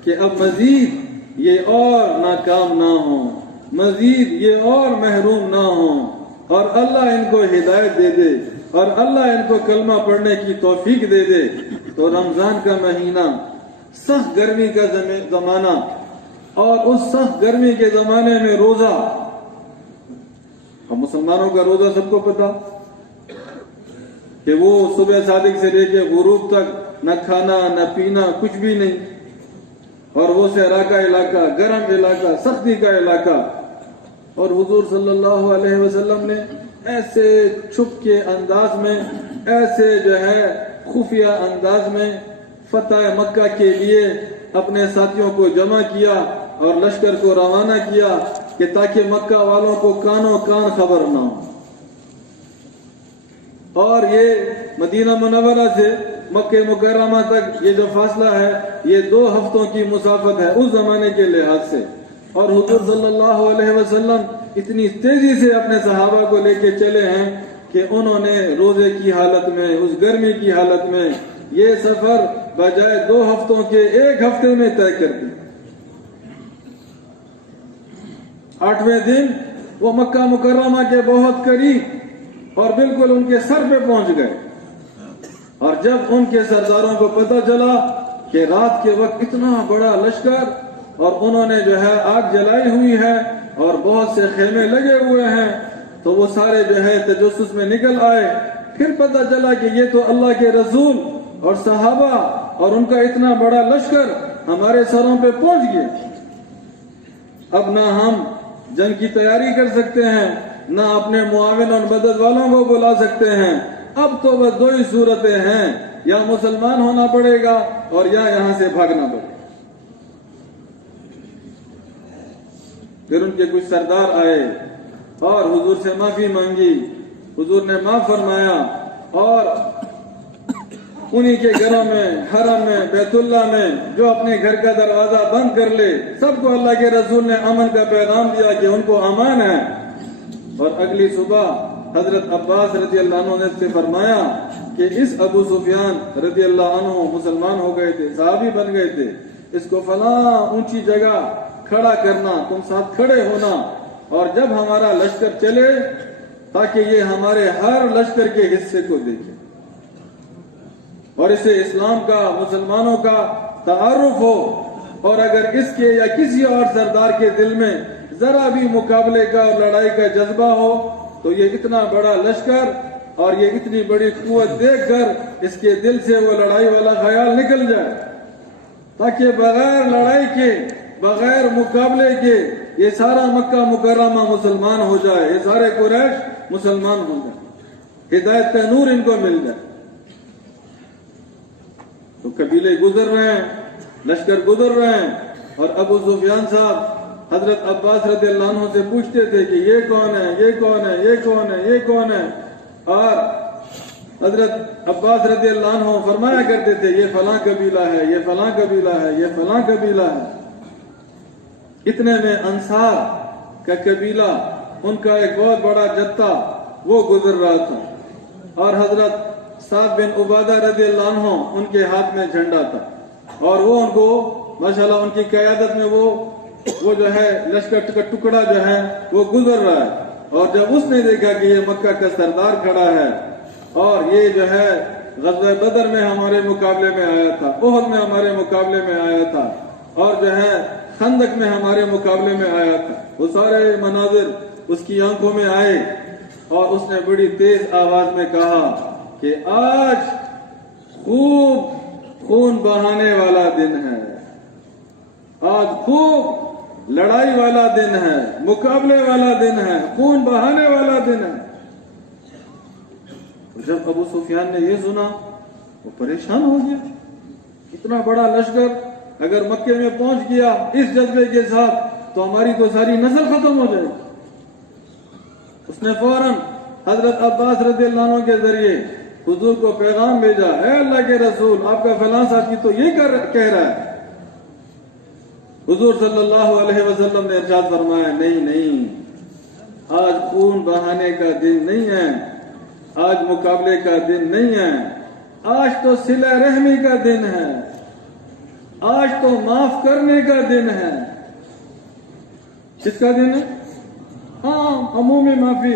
کہ اب مزید یہ اور ناکام نہ ہوں، مزید یہ اور محروم نہ ہوں، اور اللہ ان کو ہدایت دے دے اور اللہ ان کو کلمہ پڑھنے کی توفیق دے دے تو رمضان کا مہینہ سخت گرمی کا زمانہ اور اس سخت گرمی کے زمانے میں روزہ، ہم مسلمانوں کا روزہ سب کو پتا کہ وہ صبح صادق سے لے کے غروب تک نہ کھانا نہ پینا کچھ بھی نہیں، اور وہ صحرا کا علاقہ، گرم علاقہ، سختی کا علاقہ، اور حضور صلی اللہ علیہ وسلم نے ایسے چھپ کے انداز میں، ایسے جو ہے خفیہ انداز میں فتح مکہ کے لیے اپنے ساتھیوں کو جمع کیا اور لشکر کو روانہ کیا کہ تاکہ مکہ والوں کو کانوں کان خبر نہ ہو۔ اور یہ مدینہ منورہ سے مکہ مکرمہ تک یہ جو فاصلہ ہے یہ 2 ہفتوں کی مسافت ہے اس زمانے کے لحاظ سے، اور حضور صلی اللہ علیہ وسلم اتنی تیزی سے اپنے صحابہ کو لے کے چلے ہیں کہ انہوں نے روزے کی حالت میں، اس گرمی کی حالت میں یہ سفر بجائے 2 ہفتوں کے 1 ہفتے میں طے کر دیا۔ 8ویں دن وہ مکہ مکرمہ کے بہت قریب اور بالکل ان کے سر پہ پہنچ گئے، اور جب ان کے سرداروں کو پتہ چلا کہ رات کے وقت اتنا بڑا لشکر اور انہوں نے جو ہے آگ جلائی ہوئی ہے اور بہت سے خیمے لگے ہوئے ہیں، تو وہ سارے جو ہے تجسس میں نکل آئے۔ پھر پتہ چلا کہ یہ تو اللہ کے رسول اور صحابہ اور ان کا اتنا بڑا لشکر ہمارے سروں پہ پہنچ گیا۔ اب نہ ہم جنگ کی تیاری کر سکتے ہیں، نہ اپنے معاون اور مدد والوں کو بلا سکتے ہیں، اب تو بس 2 ہی صورتیں ہیں، یا مسلمان ہونا پڑے گا اور یا یہاں سے بھاگنا پڑے گا۔ پھر ان کے کچھ سردار آئے اور حضور سے معافی مانگی، حضور نے معاف فرمایا، اور انہی کے گھروں میں، حرم میں، بیت اللہ میں جو اپنے گھر کا دروازہ بند کر لے، سب کو اللہ کے رسول نے امن کا پیغام دیا کہ ان کو امان ہے۔ اور اگلی صبح حضرت عباس رضی اللہ عنہ نے سے فرمایا کہ اس ابو سفیان رضی اللہ عنہ مسلمان ہو گئے تھے، صحابی بن گئے تھے، اس کو فلاں اونچی جگہ کھڑا کرنا، تم ساتھ کھڑے ہونا، اور جب ہمارا لشکر چلے تاکہ یہ ہمارے ہر لشکر کے حصے کو دیکھے اور اسے اسلام کا، مسلمانوں کا تعارف ہو، اور اگر اس کے یا کسی اور سردار کے دل میں ذرا بھی مقابلے کا اور لڑائی کا جذبہ ہو تو یہ اتنا بڑا لشکر اور یہ اتنی بڑی قوت دیکھ کر اس کے دل سے وہ لڑائی والا خیال نکل جائے، تاکہ بغیر لڑائی کے، بغیر مقابلے کے یہ سارا مکہ مکرمہ مسلمان ہو جائے، یہ سارے قریش مسلمان ہو جائے، ہدایت کا نور ان کو مل جائے۔ تو قبیلے گزر رہے ہیں، لشکر گزر رہے ہیں، اور ابو سفیان صاحب حضرت عباس رضی اللہ عنہ سے پوچھتے تھے کہ یہ کون ہے، یہ کون ہے، یہ کون ہے، یہ کون ہے، اور حضرت عباس رضی اللہ عنہ فرمایا کرتے تھے یہ فلاں قبیلہ ہے، یہ فلاں قبیلہ ہے، یہ فلاں قبیلہ ہے۔ اتنے میں انصار کا قبیلہ، ان کا ایک بہت بڑا جتھا وہ گزر رہا تھا، اور حضرت سعد بن عبادہ رضی اللہ عنہ ان کے ہاتھ میں جھنڈا تھا، اور وہ ان کو ماشاءاللہ ان کی قیادت میں وہ جو ہے لشکر کا ٹکڑا جو ہے وہ گزر رہا ہے، اور جب اس نے دیکھا کہ یہ مکہ کا سردار کھڑا ہے اور یہ جو ہے غزوہ بدر میں ہمارے مقابلے میں آیا تھا، احد میں ہمارے مقابلے میں آیا تھا، اور جو ہے خندق میں ہمارے مقابلے میں آیا تھا، وہ سارے مناظر اس کی آنکھوں میں آئے، اور اس نے بڑی تیز آواز میں کہا کہ آج خوب خون بہانے والا دن ہے، آج خوب لڑائی والا دن ہے، مقابلے والا دن ہے، خون بہانے والا دن ہے۔ جب ابو سفیان نے یہ سنا وہ پریشان ہو گیا، اتنا بڑا لشکر اگر مکے میں پہنچ گیا اس جذبے کے ساتھ تو ہماری تو ساری نسل ختم ہو جائے۔ اس نے فوراً حضرت عباس رضی اللہ عنہ کے ذریعے حضور کو پیغام بھیجا، اے اللہ کے رسول، آپ کا فلاں ساتھی تو یہ کہہ رہا ہے۔ حضور صلی اللہ علیہ وسلم نے ارشاد فرمایا، نہیں، آج خون بہانے کا دن نہیں ہے، آج مقابلے کا دن نہیں ہے، آج تو صلہ رحمی کا دن ہے، آج تو معاف کرنے کا دن ہے۔ کس کا دن ہے؟ ہاں، عمومی معافی،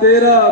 13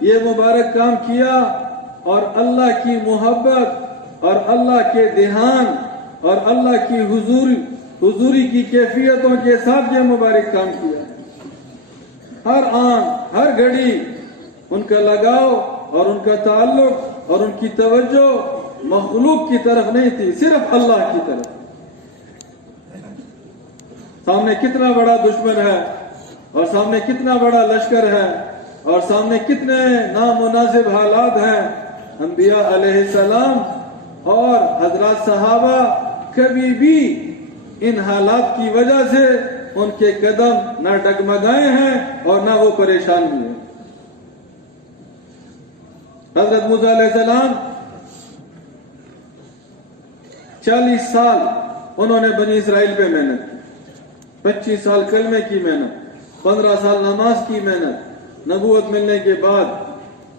یہ مبارک کام کیا اور اللہ کی محبت اور اللہ کے دھیان اور اللہ کی حضوری کی کیفیتوں کے ساتھ یہ مبارک کام کیا. ہر آن ہر گھڑی ان کا لگاؤ اور ان کا تعلق اور ان کی توجہ مخلوق کی طرف نہیں تھی، صرف اللہ کی طرف. سامنے کتنا بڑا دشمن ہے اور سامنے کتنا بڑا لشکر ہے اور سامنے کتنے نامناسب حالات ہیں. انبیاء علیہ السلام اور حضرات صحابہ کبھی بھی ان حالات کی وجہ سے ان کے قدم نہ ڈگمگائے ہیں اور نہ وہ پریشان ہوئے. حضرت موسیٰ علیہ السلام 40 سال انہوں نے بنی اسرائیل پہ محنت کی، 25 سال کلمے کی محنت، 15 سال نماز کی محنت نبوت ملنے کے بعد.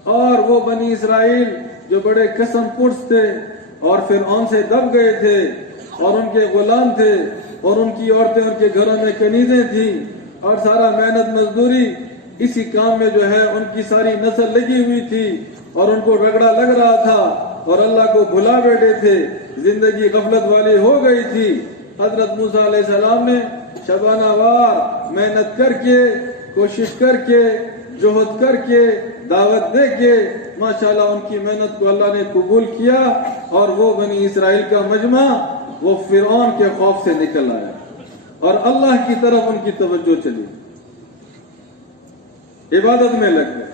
اور وہ بنی اسرائیل جو بڑے قسم پرس تھے اور فرعون سے دب گئے تھے اور ان کے غلام تھے اور ان کی عورتیں ان کے گھروں میں کنیزیں تھیں اور سارا محنت مزدوری اسی کام میں جو ہے ان کی ساری نسل لگی ہوئی تھی اور ان کو رگڑا لگ رہا تھا اور اللہ کو بھلا بیٹھے تھے، زندگی غفلت والی ہو گئی تھی. حضرت موسیٰ علیہ السلام نے شبانہ وار محنت کر کے، کوشش کر کے، جہد کر کے، دعوت دے کے ماشاءاللہ ان کی محنت کو اللہ نے قبول کیا اور وہ بنی اسرائیل کا مجمع وہ فرعون کے خوف سے نکل آیا اور اللہ کی طرف ان کی توجہ چلی. عبادت میں لگ گئے،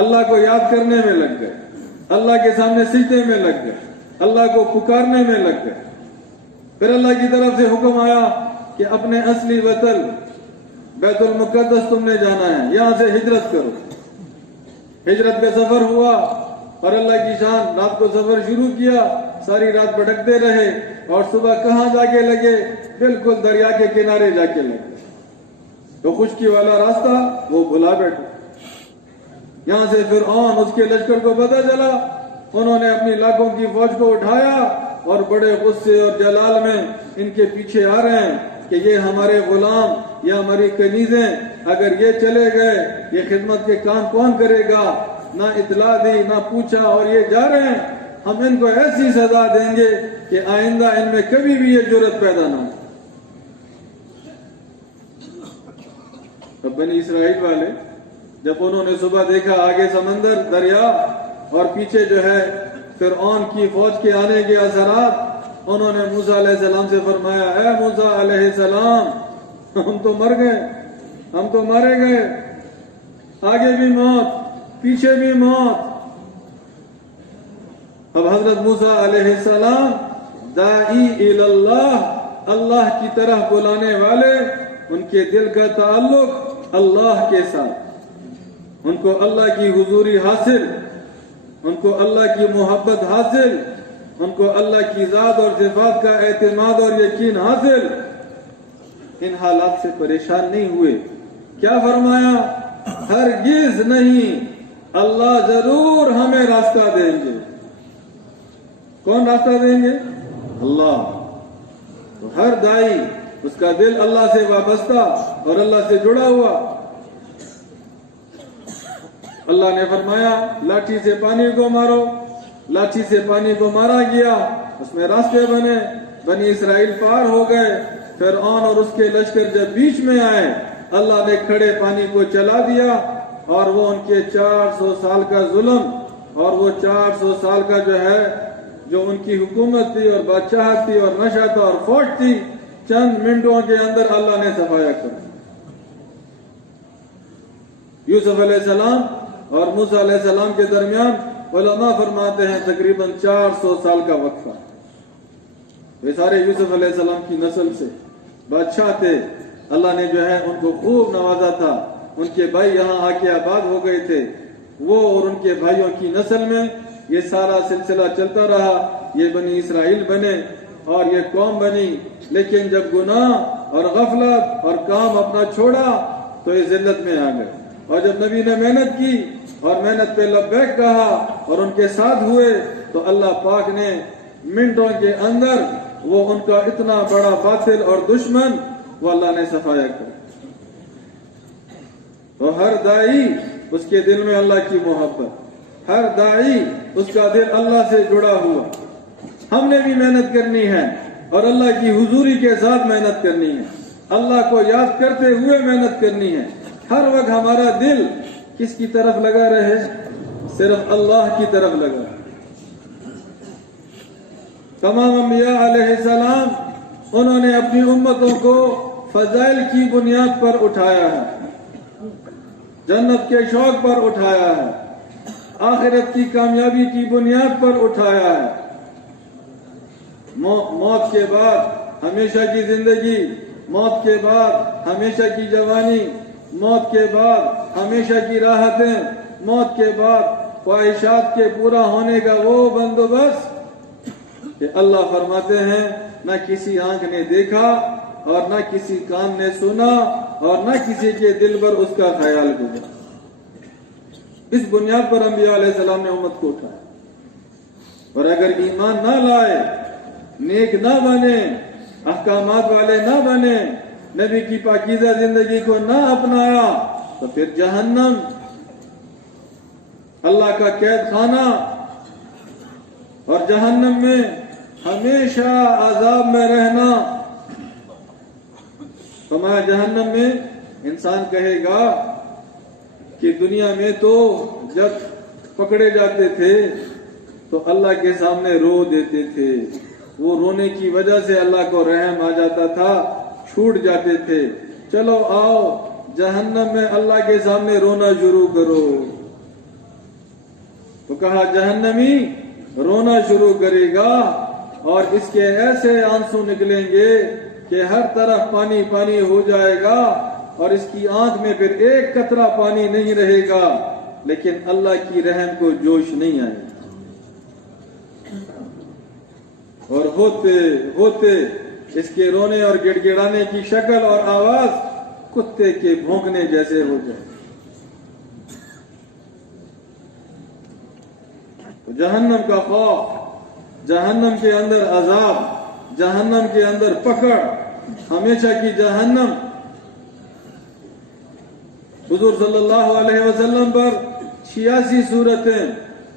اللہ کو یاد کرنے میں لگ گئے، اللہ کے سامنے سجدے میں لگ گئے، اللہ کو پکارنے میں لگ گئے. پھر اللہ کی طرف سے حکم آیا کہ اپنے اصلی وطن بیت المقدس تم نے جانا ہے، یہاں سے ہجرت کرو. ہجرت پہ سفر ہوا اور اللہ کی شان رات کو سفر شروع کیا، ساری رات بھٹکتے رہے اور صبح کہاں جا کے لگے؟ بالکل دریا کے کنارے جا کے لگے. تو خشکی والا راستہ وہ بھلا بیٹھے. یہاں سے فرعون اس کے لشکر کو پتہ چلا، انہوں نے اپنی لاکھوں کی فوج کو اٹھایا اور بڑے غصے اور جلال میں ان کے پیچھے آ رہے ہیں کہ یہ ہمارے غلام یا ہماری کنیزیں اگر یہ چلے گئے یہ خدمت کے کام کون کرے گا؟ نہ اطلاع دی نہ پوچھا اور یہ جا رہے ہیں، ہم ان کو ایسی سزا دیں گے کہ آئندہ ان میں کبھی بھی یہ جرت پیدا نہ ہو. اب بنی اسرائیل والے جب انہوں نے صبح دیکھا آگے سمندر دریا اور پیچھے جو ہے فرعون کی فوج کے آنے کے اثرات، انہوں نے موسیٰ علیہ السلام سے فرمایا، اے موسیٰ علیہ السلام ہم تو مر گئے، ہم تو مارے گئے، آگے بھی موت پیچھے بھی موت. اب حضرت موسیٰ علیہ السلام داعی اللہ، اللہ کی طرح بلانے والے، ان کے دل کا تعلق اللہ کے ساتھ، ان کو اللہ کی حضوری حاصل، ان کو اللہ کی محبت حاصل، ان کو اللہ کی ذات اور صفات کا اعتماد اور یقین حاصل. ان حالات سے پریشان نہیں ہوئے. کیا فرمایا؟ ہرگز نہیں، اللہ ضرور ہمیں راستہ دیں گے. کون راستہ دیں گے؟ اللہ. تو ہر دائی اس کا دل اللہ سے وابستہ اور اللہ سے جڑا ہوا. اللہ نے فرمایا لاٹھی سے پانی کو مارو، لاٹھی سے پانی کو مارا گیا، اس میں راستے بنے، بنی اسرائیل پار ہو گئے. فرعون اور اس کے لشکر جب بیچ میں آئے اللہ نے کھڑے پانی کو چلا دیا اور وہ ان کے 400 سال کا ظلم اور وہ 400 سال کا جو ہے جو ان کی حکومت تھی اور بادشاہت تھی اور نشہ تھا اور فوج تھی، چند منٹوں کے اندر اللہ نے صفایا کر. یوسف علیہ السلام اور موسیٰ علیہ السلام کے درمیان علماء فرماتے ہیں تقریباً 400 سال کا وقفہ. یہ سارے یوسف علیہ السلام کی نسل سے بادشاہ تھے، اللہ نے جو ہے ان کو خوب نوازا تھا. ان کے بھائی یہاں آ کے آباد ہو گئے تھے، وہ اور ان کے بھائیوں کی نسل میں یہ سارا سلسلہ چلتا رہا. یہ بنی اسرائیل بنے اور یہ قوم بنی. لیکن جب گناہ اور غفلت اور کام اپنا چھوڑا تو یہ ذلت میں آ گئے. اور جب نبی نے محنت کی اور محنت پہ لبیک کہا اور ان کے ساتھ ہوئے تو اللہ پاک نے منٹوں کے اندر وہ ان کا اتنا بڑا باطل اور دشمن وہ اللہ نے صفایا کر. تو ہر دائی اس کے دل میں اللہ کی محبت، ہر داعی اس کا دل اللہ سے جڑا ہوا۔ ہم نے بھی محنت کرنی ہے اور اللہ کی حضوری کے ساتھ محنت کرنی ہے، اللہ کو یاد کرتے ہوئے محنت کرنی ہے۔ ہر وقت ہمارا دل کس کی طرف لگا رہے؟ صرف اللہ کی طرف لگا۔ تمام انبیاء علیہ السلام انہوں نے اپنی امتوں کو فضائل کی بنیاد پر اٹھایا ہے، جنت کے شوق پر اٹھایا ہے، آخرت کی کامیابی کی بنیاد پر اٹھایا ہے۔ موت کے بعد ہمیشہ کی زندگی، موت کے بعد ہمیشہ کی جوانی، موت کے بعد ہمیشہ کی راحتیں، موت کے بعد خواہشات کے پورا ہونے کا وہ بندوبست کہ اللہ فرماتے ہیں نہ کسی آنکھ نے دیکھا اور نہ کسی کان نے سنا اور نہ کسی کے دل پر اس کا خیال گزرا۔ اس بنیاد پر انبیاء علیہ السلام نے امت کو اٹھایا، اور اگر ایمان نہ لائے، نیک نہ بنے، احکامات والے نہ بنے، نبی کی پاکیزہ زندگی کو نہ اپنایا، تو پھر جہنم، اللہ کا قید خانہ، اور جہنم میں ہمیشہ عذاب میں رہنا۔ فرمایا جہنم میں انسان کہے گا کہ دنیا میں تو جب پکڑے جاتے تھے تو اللہ کے سامنے رو دیتے تھے، وہ رونے کی وجہ سے اللہ کو رحم آ جاتا تھا، چھوٹ جاتے تھے۔ چلو آؤ جہنم میں اللہ کے سامنے رونا شروع کرو۔ تو کہا جہنمی رونا شروع کرے گا اور اس کے ایسے آنسو نکلیں گے کہ ہر طرف پانی پانی ہو جائے گا، اور اس کی آنکھ میں پھر ایک قطرہ پانی نہیں رہے گا، لیکن اللہ کی رحم کو جوش نہیں آئے گا۔ اور ہوتے ہوتے اس کے رونے اور گڑ گڑانے کی شکل اور آواز کتے کے بھونکنے جیسے ہو جائے۔ تو جہنم کا خوف، جہنم کے اندر عذاب، جہنم کے اندر پکڑ، ہمیشہ کی جہنم۔ حضور صلی اللہ علیہ وسلم پر 86 صورتیں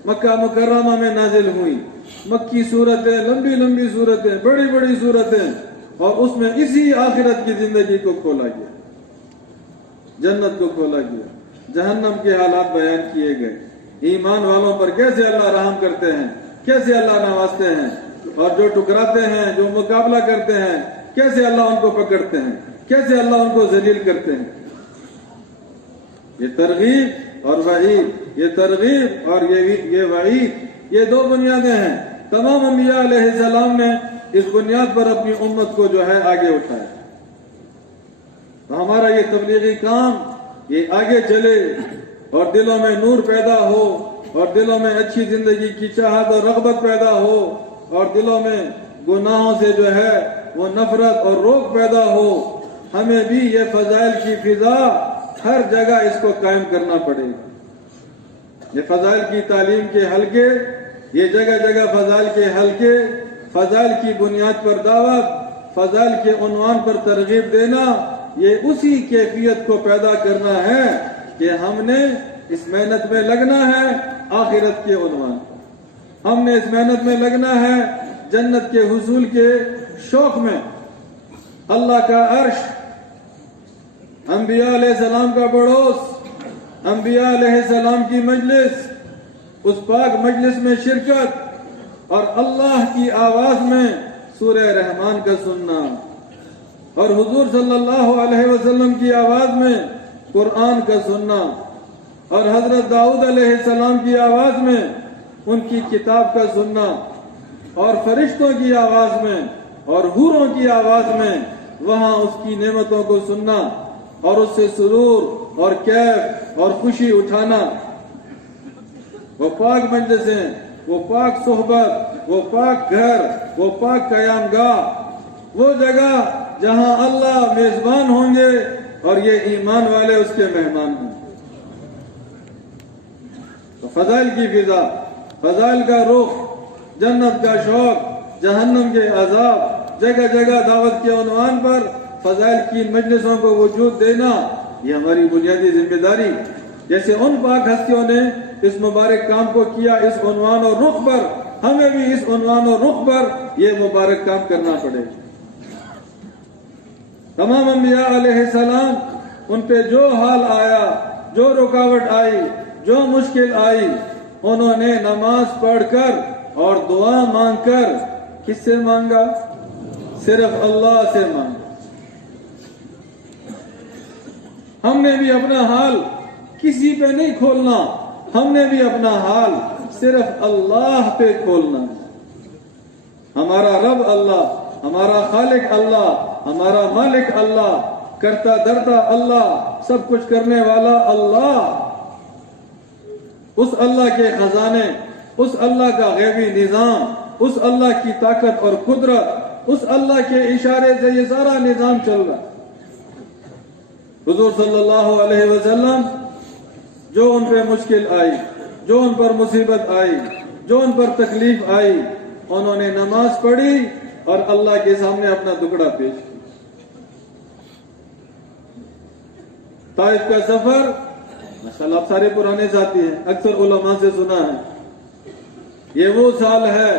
مکہ مکرمہ میں نازل ہوئی، مکی صورتیں، لمبی لمبی صورتیں، بڑی بڑی صورتیں، اور اس میں اسی آخرت کی زندگی کو کھولا گیا، جنت کو کھولا گیا، جہنم کے حالات بیان کیے گئے، ایمان والوں پر کیسے اللہ رحم کرتے ہیں، کیسے اللہ نوازتے ہیں، اور جو ٹکراتے ہیں، جو مقابلہ کرتے ہیں، کیسے اللہ ان کو پکڑتے ہیں، کیسے اللہ ان کو ذلیل کرتے ہیں۔ یہ ترغیب اور وعید، یہ ترغیب اور یہ وعید، یہ دو بنیادیں ہیں۔ تمام انبیاء علیہ السلام نے اس بنیاد پر اپنی امت کو جو ہے آگے اٹھایا۔ تو ہمارا یہ تبلیغی کام یہ آگے چلے اور دلوں میں نور پیدا ہو، اور دلوں میں اچھی زندگی کی چاہت اور رغبت پیدا ہو، اور دلوں میں گناہوں سے جو ہے وہ نفرت اور روک پیدا ہو۔ ہمیں بھی یہ فضائل کی فضا ہر جگہ اس کو قائم کرنا پڑے گا۔ یہ فضائل کی تعلیم کے حلقے، یہ جگہ جگہ فضائل کے حلقے، فضائل کی بنیاد پر دعوت، فضائل کے عنوان پر ترغیب دینا، یہ اسی کیفیت کو پیدا کرنا ہے کہ ہم نے اس محنت میں لگنا ہے آخرت کے عنوان پر، ہم نے اس محنت میں لگنا ہے جنت کے حصول کے شوق میں۔ اللہ کا عرش، انبیاء علیہ السلام کا پڑوس، انبیاء علیہ السلام کی مجلس، اس پاک مجلس میں شرکت اور اللہ کی آواز میں سورہ رحمان کا سننا، اور حضور صلی اللہ علیہ وسلم کی آواز میں قرآن کا سننا، اور حضرت داؤد علیہ السلام کی آواز میں ان کی کتاب کا سننا، اور فرشتوں کی آواز میں اور حوروں کی آواز میں وہاں اس کی نعمتوں کو سننا، اور اس سے سرور اور کیف اور خوشی اٹھانا۔ وہ پاک مجلسیں، وہ پاک صحبت، وہ پاک گھر، وہ پاک قیام گاہ، وہ جگہ جہاں اللہ میزبان ہوں گے اور یہ ایمان والے اس کے مہمان ہوں۔ تو فضائل کی فضا، فضائل کا رخ، جنت کا شوق، جہنم کے عذاب، جگہ جگہ دعوت کے عنوان پر فضائل کی مجلسوں کو وجود دینا، یہ ہماری بنیادی ذمہ داری جیسے ان پاک ہستیوں نے اس مبارک کام کو کیا اس عنوان اور رخ پر، ہمیں بھی اس عنوان اور رخ پر یہ مبارک کام کرنا پڑے۔ تمام انبیاء علیہ السلام ان پہ جو حال آیا، جو رکاوٹ آئی، جو مشکل آئی، انہوں نے نماز پڑھ کر اور دعا مانگ کر کس سے مانگا؟ صرف اللہ سے مانگا۔ ہم نے بھی اپنا حال کسی پہ نہیں کھولنا، ہم نے بھی اپنا حال صرف اللہ پہ کھولنا۔ ہمارا رب اللہ، ہمارا خالق اللہ، ہمارا مالک اللہ، کرتا دھرتا اللہ، سب کچھ کرنے والا اللہ، اس اللہ کے خزانے، اس اللہ کا غیبی نظام، اس اللہ کی طاقت اور قدرت، اس اللہ کے اشارے سے یہ سارا نظام چل رہا۔ حضور صلی اللہ علیہ وسلم جو ان پہ مشکل آئی، جو ان پر مصیبت آئی، جو ان پر تکلیف آئی، انہوں نے نماز پڑھی اور اللہ کے سامنے اپنا دکڑا پیش کیا۔ طائف کا سفر، ماشاءاللہ آپ سارے پرانے ساتھی ہیں، اکثر علماء سے سنا ہے، یہ وہ سال ہے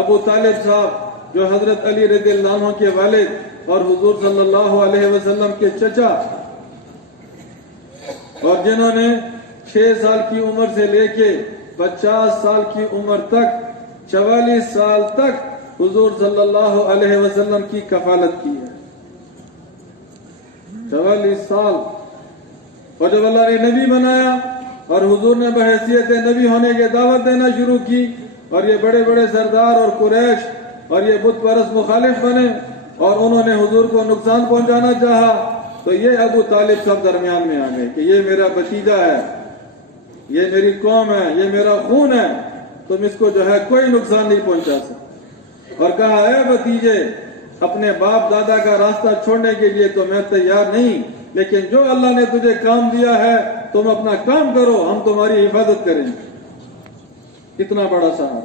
ابو طالب صاحب جو حضرت علی رضی اللہ عنہ کے والد اور حضور صلی اللہ علیہ وسلم کے چچا، اور جنہوں نے 6 سال کی عمر سے لے کے 50 سال کی عمر تک 44 سال تک حضور صلی اللہ علیہ وسلم کی کفالت کی ہے۔ 44 سال، اور جب اللہ نے نبی بنایا اور حضور نے بحیثیت نبی ہونے کی دعوت دینا شروع کی، اور یہ بڑے بڑے سردار اور قریش اور یہ بت پرست مخالف بنے اور انہوں نے حضور کو نقصان پہنچانا چاہا، تو یہ ابو طالب سب درمیان میں آ گئے کہ یہ میرا بھتیجا ہے، یہ میری قوم ہے، یہ میرا خون ہے، تم اس کو جو ہے کوئی نقصان نہیں پہنچا سکتے۔ اور کہا اے بھتیجے، اپنے باپ دادا کا راستہ چھوڑنے کے لیے تو میں تیار نہیں، لیکن جو اللہ نے تجھے کام دیا ہے تم اپنا کام کرو، ہم تمہاری حفاظت کریں گے۔ کتنا بڑا صاحب۔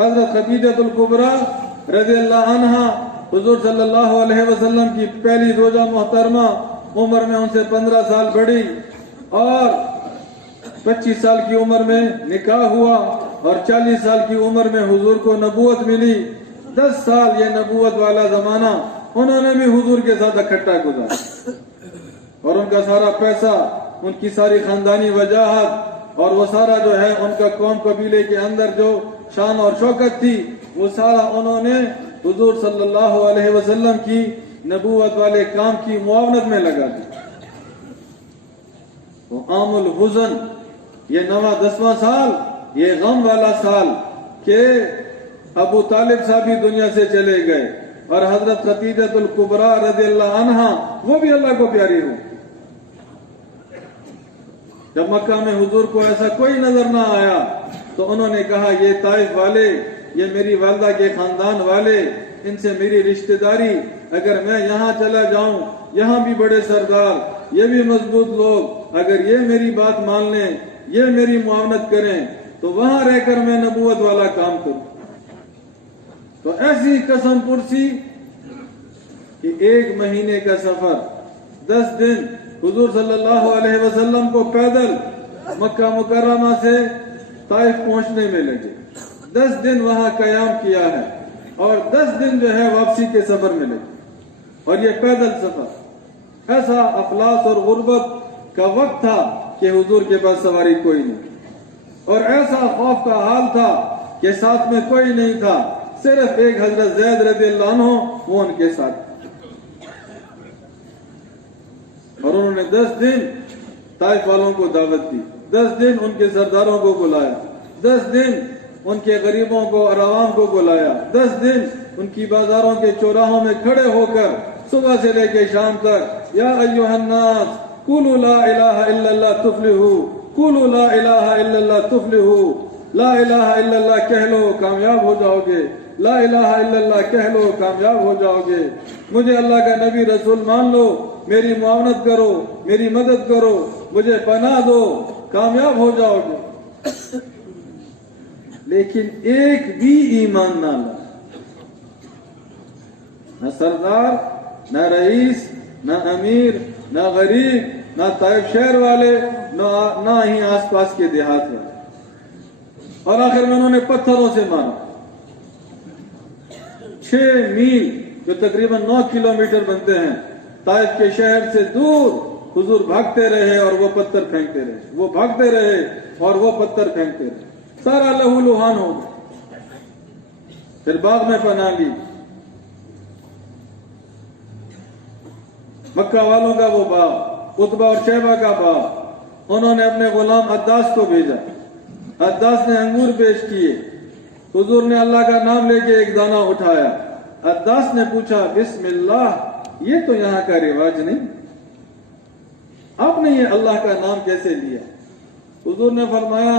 حضرت خدیجہ الکبریٰ رضی اللہ عنہا حضور صلی اللہ علیہ وسلم کی پہلی زوجہ محترمہ، عمر میں ان سے 15 سال بڑی، اور 25 سال کی عمر میں نکاح ہوا اور 40 سال کی عمر میں حضور کو نبوت ملی۔ 10 سال یہ نبوت والا زمانہ انہوں نے بھی حضور کے ساتھ اکٹھا گزارا، اور ان کا سارا پیسہ، ان کی ساری خاندانی وجاہت اور وہ سارا جو ہے ان کا قوم قبیلے کے اندر جو شان اور شوکت تھی، وہ سارا انہوں نے حضور صلی اللہ علیہ وسلم کی نبوت والے کام کی معاونت میں لگا دی۔ وہ عام الحزن، یہ 9واں 10واں سال، یہ غم والا سال کہ ابو طالب صاحب بھی دنیا سے چلے گئے، اور حضرت خدیجہ الکبریٰ رضی اللہ عنہا وہ بھی اللہ کو پیاری ہو۔ جب مکہ میں حضور کو ایسا کوئی نظر نہ آیا تو انہوں نے کہا یہ طائف والے، یہ میری والدہ کے خاندان والے، ان سے میری رشتہ داری، اگر میں یہاں چلا جاؤں، یہاں بھی بڑے سردار، یہ بھی مضبوط لوگ، اگر یہ میری بات مان لیں، یہ میری معاونت کریں، تو وہاں رہ کر میں نبوت والا کام کروں۔ تو ایسی قسم پرسی کہ 1 مہینے کا سفر، 10 دن حضور صلی اللہ علیہ وسلم کو پیدل مکہ مکرمہ سے طائف پہنچنے میں لگے، 10 دن وہاں قیام کیا ہے، اور 10 دن جو ہے واپسی کے سفر میں لگے، اور یہ پیدل سفر۔ ایسا افلاس اور غربت کا وقت تھا کہ حضور کے پاس سواری کوئی نہیں، اور ایسا خوف کا حال تھا کہ ساتھ میں کوئی نہیں تھا، صرف ایک حضرت زید رضی اللہ عنہ وہ ان کے ساتھ، اور انہوں نے 10 دن طائف والوں کو دعوت دی، 10 دن ان کے سرداروں کو بلایا، 10 دن ان کے غریبوں کو اور عوام کو بلایا، 10 دن ان کی بازاروں کے چوراہوں میں کھڑے ہو کر صبح سے لے کے شام تک یا ایھا الناس قولوا لا الہ الا اللہ تفلحوا، قولوا لا الہ الا اللہ تفلحوا، لا الہ الا اللہ کہہ لو کامیاب ہو جاؤ گے، لا الہ الا اللہ کہہ لو کامیاب ہو جاؤ گے، مجھے اللہ کا نبی رسول مان لو، میری معاونت کرو، میری مدد کرو، مجھے پناہ دو، کامیاب ہو جاؤ گے۔ لیکن ایک بھی ایمان نہ لا، نہ سردار، نہ رئیس، نہ امیر، نہ غریب، نہ طائف شہر والے نہ ہی آس پاس کے دیہات والے. اور آخر میں انہوں نے پتھروں سے مارا. 6 میل جو تقریباً 9 کلومیٹر بنتے ہیں طائف کے شہر سے دور حضور بھاگتے رہے اور وہ پتھر پھینکتے رہے. وہ بھاگتے رہے اور وہ پتھر پھینکتے رہے. سارا لہو لہان ہو گیا. پھر باغ میں پناہ لی. مکہ والوں کا وہ باغ، عتبہ اور شیبہ کا باغ. انہوں نے اپنے غلام عداس کو بھیجا. عداس نے انگور پیش کیے. حضور نے اللہ کا نام لے کے ایک دانہ اٹھایا. عداس نے پوچھا بسم اللہ، یہ تو یہاں کا رواج نہیں، آپ نے یہ اللہ کا نام کیسے لیا؟ حضور نے فرمایا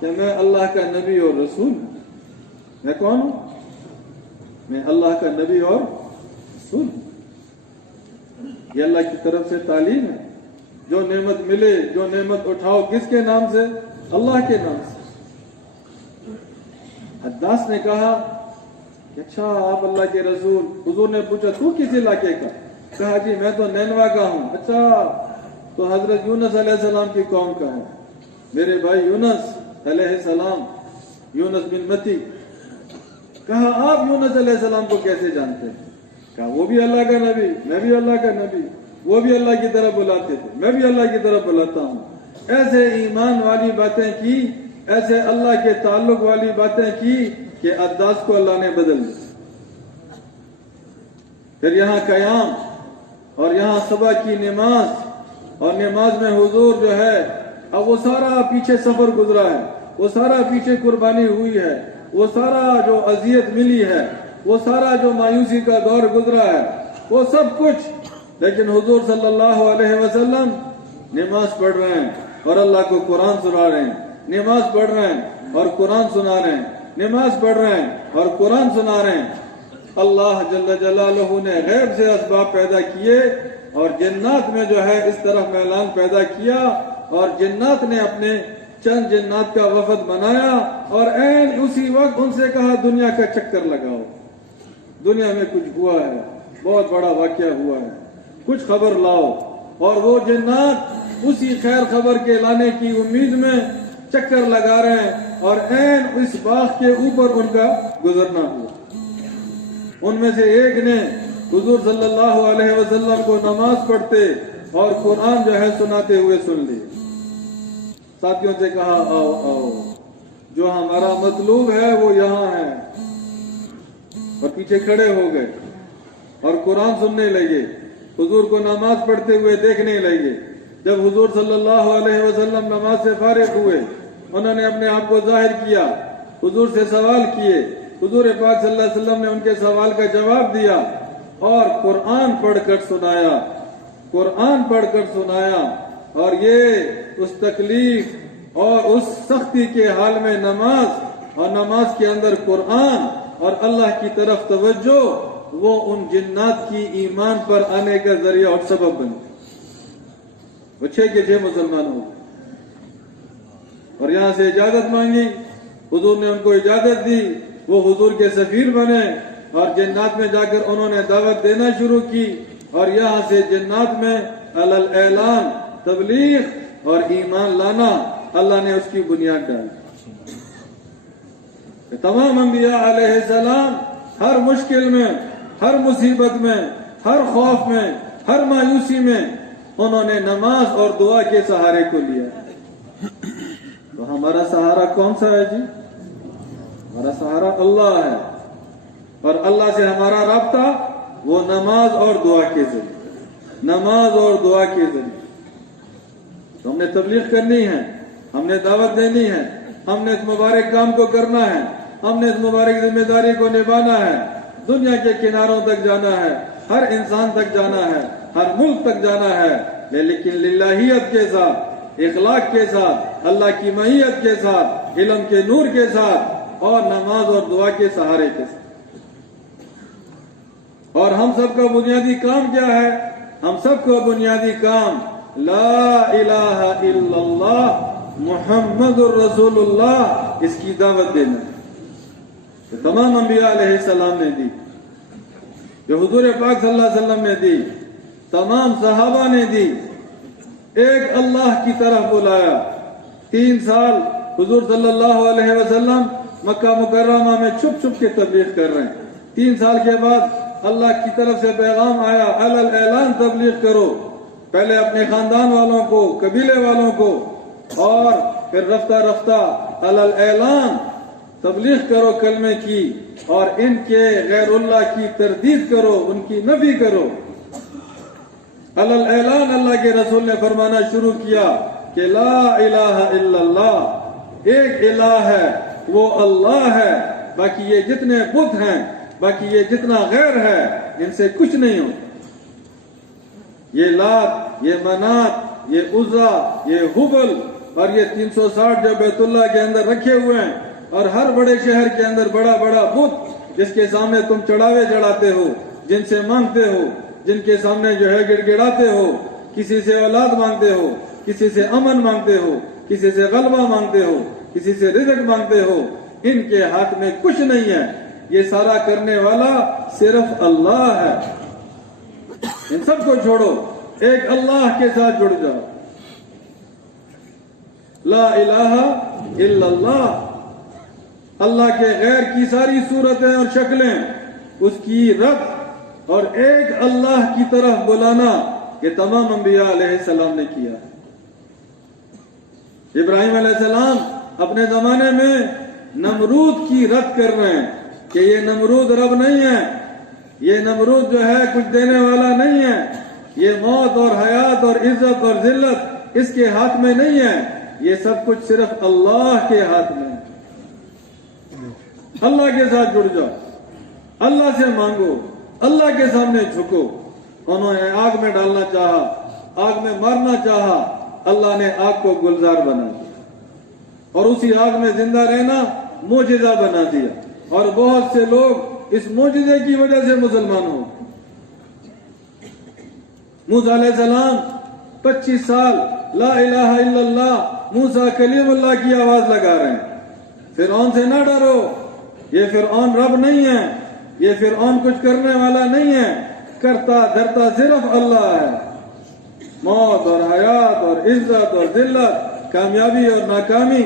کہ میں اللہ کا نبی اور رسول ہوں. میں کون ہوں؟ میں اللہ کا نبی اور رسول ہوں. یہ اللہ کی طرف سے تعلیم ہے. جو نعمت ملے، جو نعمت اٹھاؤ، کس کے نام سے؟ اللہ کے نام سے. عداس نے کہا کہ اچھا آپ اللہ کے رسول. حضور نے پوچھا تو کس علاقے کا؟ کہا جی میں تو نینوا کا ہوں. اچھا تو حضرت یونس علیہ السلام کی قوم کا ہوں. میرے بھائی یونس علیہ السلام، یونس بن متی. کہا آپ یونس علیہ السلام کو کیسے جانتے ہیں؟ کہا وہ بھی اللہ کا نبی، میں بھی اللہ کا نبی. وہ بھی اللہ کی طرف بلاتے تھے، میں بھی اللہ کی طرف بلاتا ہوں. ایسے ایمان والی باتیں کی، ایسے اللہ کے تعلق والی باتیں کی کہ عداس کو اللہ نے بدل دیا. پھر یہاں قیام اور یہاں صبح کی نماز، اور نماز میں حضور جو ہے اب وہ سارا پیچھے سفر گزرا ہے، وہ سارا پیچھے قربانی ہوئی ہے، وہ سارا جو اذیت ملی ہے، وہ سارا جو مایوسی کا دور گزرا ہے، وہ سب کچھ. لیکن حضور صلی اللہ علیہ وسلم نماز پڑھ رہے ہیں اور اللہ کو قرآن سنا رہے ہیں. نماز پڑھ رہے ہیں اور قرآن سنا رہے ہیں. نماز پڑھ رہے ہیں اور قرآن سنا رہے ہیں. اللہ جل جلالہ نے غیب سے اسباب پیدا کیے اور جنات میں جو ہے اس طرف میلان پیدا کیا، اور جنات نے اپنے چند جنات کا وفد بنایا اور عین اسی وقت ان سے کہا دنیا کا چکر لگاؤ، دنیا میں کچھ ہوا ہے، بہت بڑا واقعہ ہوا ہے، کچھ خبر لاؤ. اور وہ جنات اسی خیر خبر کے لانے کی امید میں چکر لگا رہے ہیں، اور عین اس باغ کے اوپر ان کا گزرنا ہوا. ان میں سے ایک نے حضور صلی اللہ علیہ وسلم کو نماز پڑھتے اور قرآن جو ہے سناتے ہوئے سن لی. ساتھیوں سے کہا آؤ آؤ، جو ہمارا مطلوب ہے وہ یہاں ہے. اور پیچھے کھڑے ہو گئے اور قرآن سننے لگے. حضور کو نماز پڑھتے ہوئے دیکھنے لگے. جب حضور صلی اللہ علیہ وسلم نماز سے فارغ ہوئے، انہوں نے اپنے آپ کو ظاہر کیا، حضور سے سوال کیے. حضور پاک صلی اللہ علیہ وسلم نے ان کے سوال کا جواب دیا اور قرآن پڑھ کر سنایا. قرآن پڑھ کر سنایا. اور یہ اس تکلیف اور اس سختی کے حال میں نماز، اور نماز کے اندر قرآن اور اللہ کی طرف توجہ، وہ ان جنات کی ایمان پر آنے کا ذریعہ اور سبب بنے. وہ 6 کے 6 مسلمان ہو گئے. اور یہاں سے اجازت مانگی، حضور نے ان کو اجازت دی. وہ حضور کے سفیر بنے اور جنات میں جا کر انہوں نے دعوت دینا شروع کی. اور یہاں سے جنات میں علی الاعلان، تبلیغ اور ایمان لانا، اللہ نے اس کی بنیاد ڈالی. تمام انبیاء علیہ السلام ہر مشکل میں، ہر مصیبت میں، ہر خوف میں، ہر مایوسی میں انہوں نے نماز اور دعا کے سہارے کو لیا. تو ہمارا سہارا کون سا ہے جی؟ ہمارا سہارا اللہ ہے. اور اللہ سے ہمارا رابطہ وہ نماز اور دعا کے ذریعے، نماز اور دعا کے ذریعے. تو ہم نے تبلیغ کرنی ہے، ہم نے دعوت دینی ہے، ہم نے اس مبارک کام کو کرنا ہے، ہم نے اس مبارک ذمہ داری کو نبھانا ہے. دنیا کے کناروں تک جانا ہے، ہر انسان تک جانا ہے، ہر ملک تک جانا ہے، لیکن للہیت کے ساتھ، اخلاق کے ساتھ، اللہ کی معیت کے ساتھ، علم کے نور کے ساتھ، اور نماز اور دعا کے سہارے کے ساتھ. اور ہم سب کا بنیادی کام کیا ہے؟ ہم سب کا بنیادی کام لا الہ الا اللہ محمد الرسول اللہ، اس کی دعوت دینا. تو تمام انبیاء علیہ السلام نے دی، جو حضور پاک صلی اللہ علیہ وسلم نے دی، تمام صحابہ نے دی. ایک اللہ کی طرف بلایا۔ 3 سال حضور صلی اللہ علیہ وسلم مکہ مکرمہ میں چھپ چھپ کے تبلیغ کر رہے ہیں۔ 3 سال کے بعد اللہ کی طرف سے پیغام آیا، علی الاعلان تبلیغ کرو، پہلے اپنے خاندان والوں کو، قبیلے والوں کو، اور پھر رفتہ رفتہ علی الاعلان تبلیغ کرو کلمے کی، اور ان کے غیر اللہ کی تردید کرو، ان کی نفی کرو۔ علی الاعلان اللہ کے رسول نے فرمانا شروع کیا کہ لا الہ الا اللہ، ایک الہ ہے وہ اللہ ہے، باقی یہ جتنے بت ہیں، باقی یہ جتنا غیر ہے، ان سے کچھ نہیں ہو۔ یہ لات، یہ منات، یہ عزا، یہ حبل اور یہ 360 جو بیت اللہ کے اندر رکھے ہوئے ہیں، اور ہر بڑے شہر کے اندر بڑا بڑا بت جس کے سامنے تم چڑھاوے چڑھاتے ہو، جن سے مانگتے ہو، جن کے سامنے جو ہے گڑ گڑاتے ہو، کسی سے اولاد مانگتے ہو، کسی سے امن مانگتے ہو، کسی سے غلبہ مانگتے ہو، کسی سے رزق مانگتے ہو، ان کے ہاتھ میں کچھ نہیں ہے۔ یہ سارا کرنے والا صرف اللہ ہے۔ ان سب کو چھوڑو، ایک اللہ کے ساتھ جڑ جاؤ۔ لا الہ الا اللہ، اللہ کے غیر کی ساری صورتیں اور شکلیں اس کی رد اور ایک اللہ کی طرف بلانا، یہ تمام انبیاء علیہ السلام نے کیا۔ ابراہیم علیہ السلام اپنے زمانے میں نمرود کی رد کر رہے ہیں کہ یہ نمرود رب نہیں ہے، یہ نمرود جو ہے کچھ دینے والا نہیں ہے، یہ موت اور حیات اور عزت اور ذلت اس کے ہاتھ میں نہیں ہے، یہ سب کچھ صرف اللہ کے ہاتھ میں ہے۔ اللہ کے ساتھ جڑ جاؤ، اللہ سے مانگو، اللہ کے سامنے جھکو۔ انہوں نے آگ میں ڈالنا چاہا، آگ میں مارنا چاہا، اللہ نے آگ کو گلزار بنا دیا، اور اسی آگ میں زندہ رہنا معجزہ بنا دیا، اور بہت سے لوگ اس معجزے کی وجہ سے مسلمان ہو گئے۔ موسیٰ علیہ السلام 25 سال لا الہ الا اللہ، موسیٰ کلیم اللہ کی آواز لگا رہے ہیں۔ فرعون سے نہ ڈرو، یہ فرعون رب نہیں ہے، یہ فرعون کچھ کرنے والا نہیں ہے، کرتا دھرتا صرف اللہ ہے۔ موت اور حیات اور عزت اور ذلت، کامیابی اور ناکامی،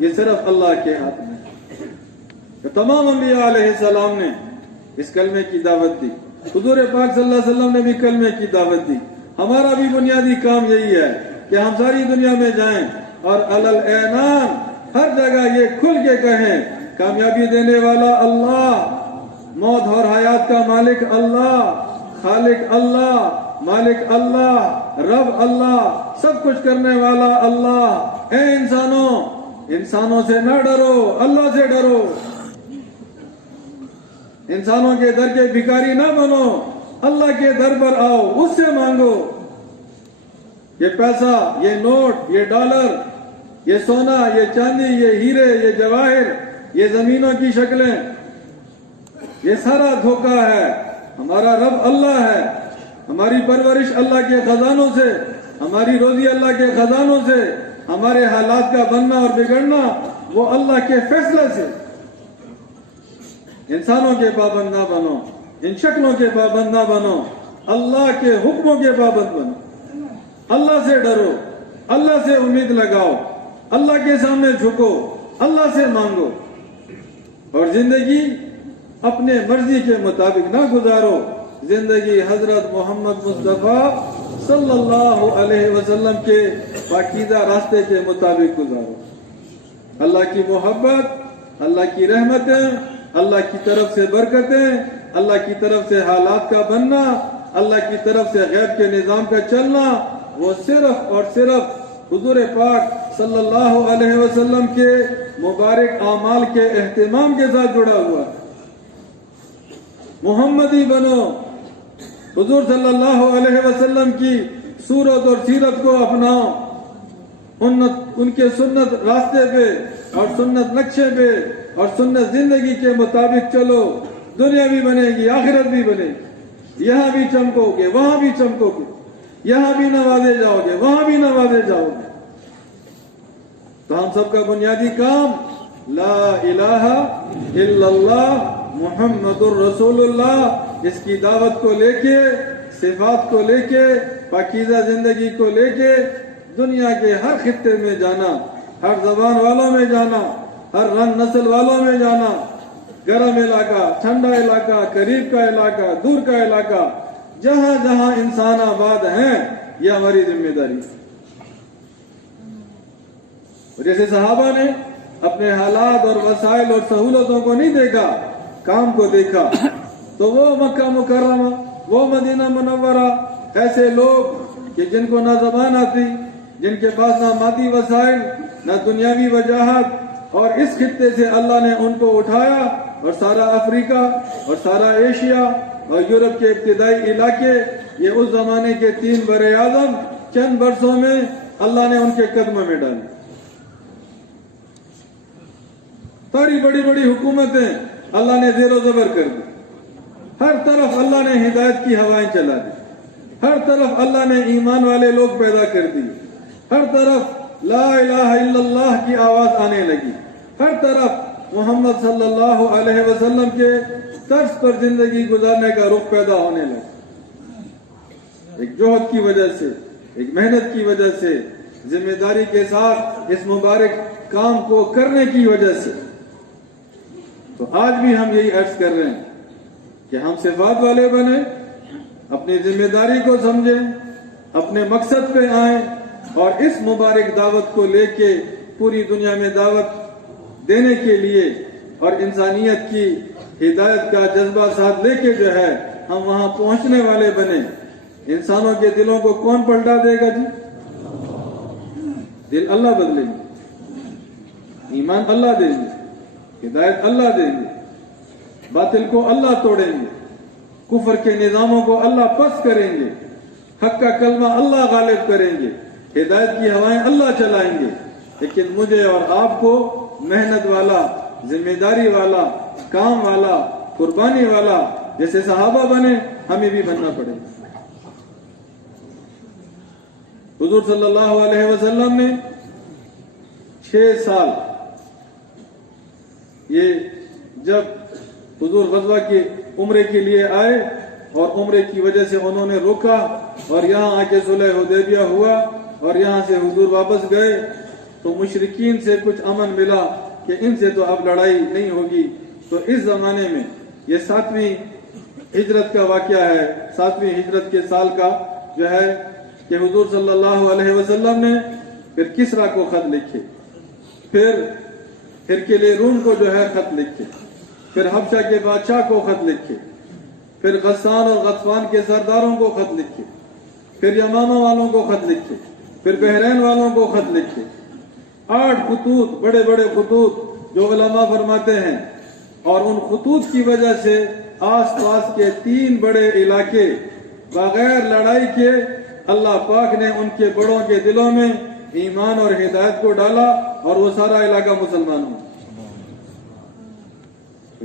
یہ صرف اللہ کے ہاتھ میں ہے۔ تمام انبیاء علیہ السلام نے اس کلمے کی دعوت دی، حضور پاک صلی اللہ علیہ وسلم نے بھی کلمے کی دعوت دی۔ ہمارا بھی بنیادی کام یہی ہے کہ ہم ساری دنیا میں جائیں اور علی الاعلان ہر جگہ یہ کھل کے کہیں، کامیابی دینے والا اللہ، موت اور حیات کا مالک اللہ، خالق اللہ، مالک اللہ، رب اللہ، سب کچھ کرنے والا اللہ۔ اے انسانوں سے نہ ڈرو، اللہ سے ڈرو۔ انسانوں کے در کے بھکاری نہ بنو، اللہ کے در پر آؤ، اس سے مانگو۔ یہ پیسہ، یہ نوٹ، یہ ڈالر، یہ سونا، یہ چاندی، یہ ہیرے، یہ جواہر، یہ زمینوں کی شکلیں، یہ سارا دھوکہ ہے۔ ہمارا رب اللہ ہے، ہماری پرورش اللہ کے خزانوں سے، ہماری روزی اللہ کے خزانوں سے، ہمارے حالات کا بننا اور بگڑنا وہ اللہ کے فیصلے سے۔ انسانوں کے پابند نہ بنو، ان شکلوں کے پابند نہ بنو، اللہ کے حکموں کے پابند بنو۔ اللہ سے ڈرو، اللہ سے امید لگاؤ، اللہ کے سامنے جھکو، اللہ سے مانگو، اور زندگی اپنے مرضی کے مطابق نہ گزارو، زندگی حضرت محمد مصطفیٰ صلی اللہ علیہ وسلم کے پاکیزہ راستے کے مطابق گزارو۔ اللہ کی محبت، اللہ کی رحمتیں، اللہ کی طرف سے برکتیں، اللہ کی طرف سے حالات کا بننا، اللہ کی طرف سے غیب کے نظام کا چلنا، وہ صرف اور صرف حضور پاک صلی اللہ علیہ وسلم کے مبارک اعمال کے اہتمام کے ساتھ جڑا ہوا ہے۔ محمدی بنو، حضور صلی اللہ علیہ وسلم کی صورت اور سیرت کو اپناؤ، ان کے سنت راستے پہ اور سنت نقشے پہ اور سنت زندگی کے مطابق چلو، دنیا بھی بنے گی، آخرت بھی بنے گی، یہاں بھی چمکو گے، وہاں بھی چمکو گے، یہاں بھی نوازے جاؤ گے، وہاں بھی نوازے جاؤ گے۔ تو ہم سب کا بنیادی کام لا الہ الا اللہ محمد الرسول اللہ، اس کی دعوت کو لے کے، صفات کو لے کے، پاکیزہ زندگی کو لے کے دنیا کے ہر خطے میں جانا، ہر زبان والوں میں جانا، ہر رنگ نسل والوں میں جانا، گرم علاقہ، ٹھنڈا علاقہ، قریب کا علاقہ، دور کا علاقہ، جہاں جہاں انسان آباد ہیں، یہ ہماری ذمہ داری ہے۔ جیسے صحابہ نے اپنے حالات اور وسائل اور سہولتوں کو نہیں دیکھا، کام کو دیکھا، تو وہ مکہ مکرمہ، وہ مدینہ منورہ، ایسے لوگ کہ جن کو نہ زبان آتی، جن کے پاس نہ مادی وسائل، نہ دنیاوی وجاہت، اور اس خطے سے اللہ نے ان کو اٹھایا اور سارا افریقہ اور سارا ایشیا اور یورپ کے ابتدائی علاقے، یہ اس زمانے کے 3 بر اعظم چند برسوں میں اللہ نے ان کے قدموں میں ڈالی۔ ساری بڑی بڑی حکومتیں اللہ نے زیر و زبر کر دی، ہر طرف اللہ نے ہدایت کی ہوائیں چلا دی، ہر طرف اللہ نے ایمان والے لوگ پیدا کر دی، ہر طرف لا الہ الا اللہ کی آواز آنے لگی، ہر طرف محمد صلی اللہ علیہ وسلم کے طرز پر زندگی گزارنے کا رخ پیدا ہونے لگا۔ ایک جوہد کی وجہ سے، ایک محنت کی وجہ سے، ذمہ داری کے ساتھ اس مبارک کام کو کرنے کی وجہ سے۔ تو آج بھی ہم یہی عرض کر رہے ہیں کہ ہم صفات والے بنیں، اپنی ذمہ داری کو سمجھیں، اپنے مقصد پہ آئیں، اور اس مبارک دعوت کو لے کے پوری دنیا میں دعوت دینے کے لیے اور انسانیت کی ہدایت کا جذبہ ساتھ لے کے جو ہے ہم وہاں پہنچنے والے بنیں۔ انسانوں کے دلوں کو کون پلٹا دے گا جی؟ دل اللہ بدلیں گے، ایمان اللہ دیں گے، ہدایت اللہ دیں گے، باطل کو اللہ توڑیں گے، کفر کے نظاموں کو اللہ پس کریں گے، حق کا کلمہ اللہ غالب کریں گے، ہدایت کی ہوائیں اللہ چلائیں گے۔ لیکن مجھے اور آپ کو محنت والا، ذمہ داری والا، کام والا، قربانی والا جیسے صحابہ بنے، ہمیں بھی بننا پڑے گا۔ حضور صلی اللہ علیہ وسلم نے 6 سال، یہ جب حضور غزوہ کے عمرے کے لیے آئے اور عمرے کی وجہ سے انہوں نے روکا اور یہاں آ کے صلح حدیبیہ ہوا اور یہاں سے حضور واپس گئے، تو مشرکین سے کچھ امن ملا کہ ان سے تو اب لڑائی نہیں ہوگی۔ تو اس زمانے میں یہ 7ویں ہجرت کا واقعہ ہے، 7ویں ہجرت کے سال کا جو ہے کہ حضور صلی اللہ علیہ وسلم نے پھر کسریٰ کو خط لکھے، پھر ہرقل روم کو جو ہے خط لکھے، پھر حبشہ کے بادشاہ کو خط لکھے، پھر غسان اور غطفان کے سرداروں کو خط لکھے، پھر یمامہ والوں کو خط لکھے، پھر بحرین والوں کو خط لکھے۔ 8 خطوط، بڑے بڑے خطوط جو علماء فرماتے ہیں، اور ان خطوط کی وجہ سے آس پاس کے 3 بڑے علاقے بغیر لڑائی کے اللہ پاک نے ان کے بڑوں کے دلوں میں ایمان اور ہدایت کو ڈالا اور وہ سارا علاقہ مسلمان ہو۔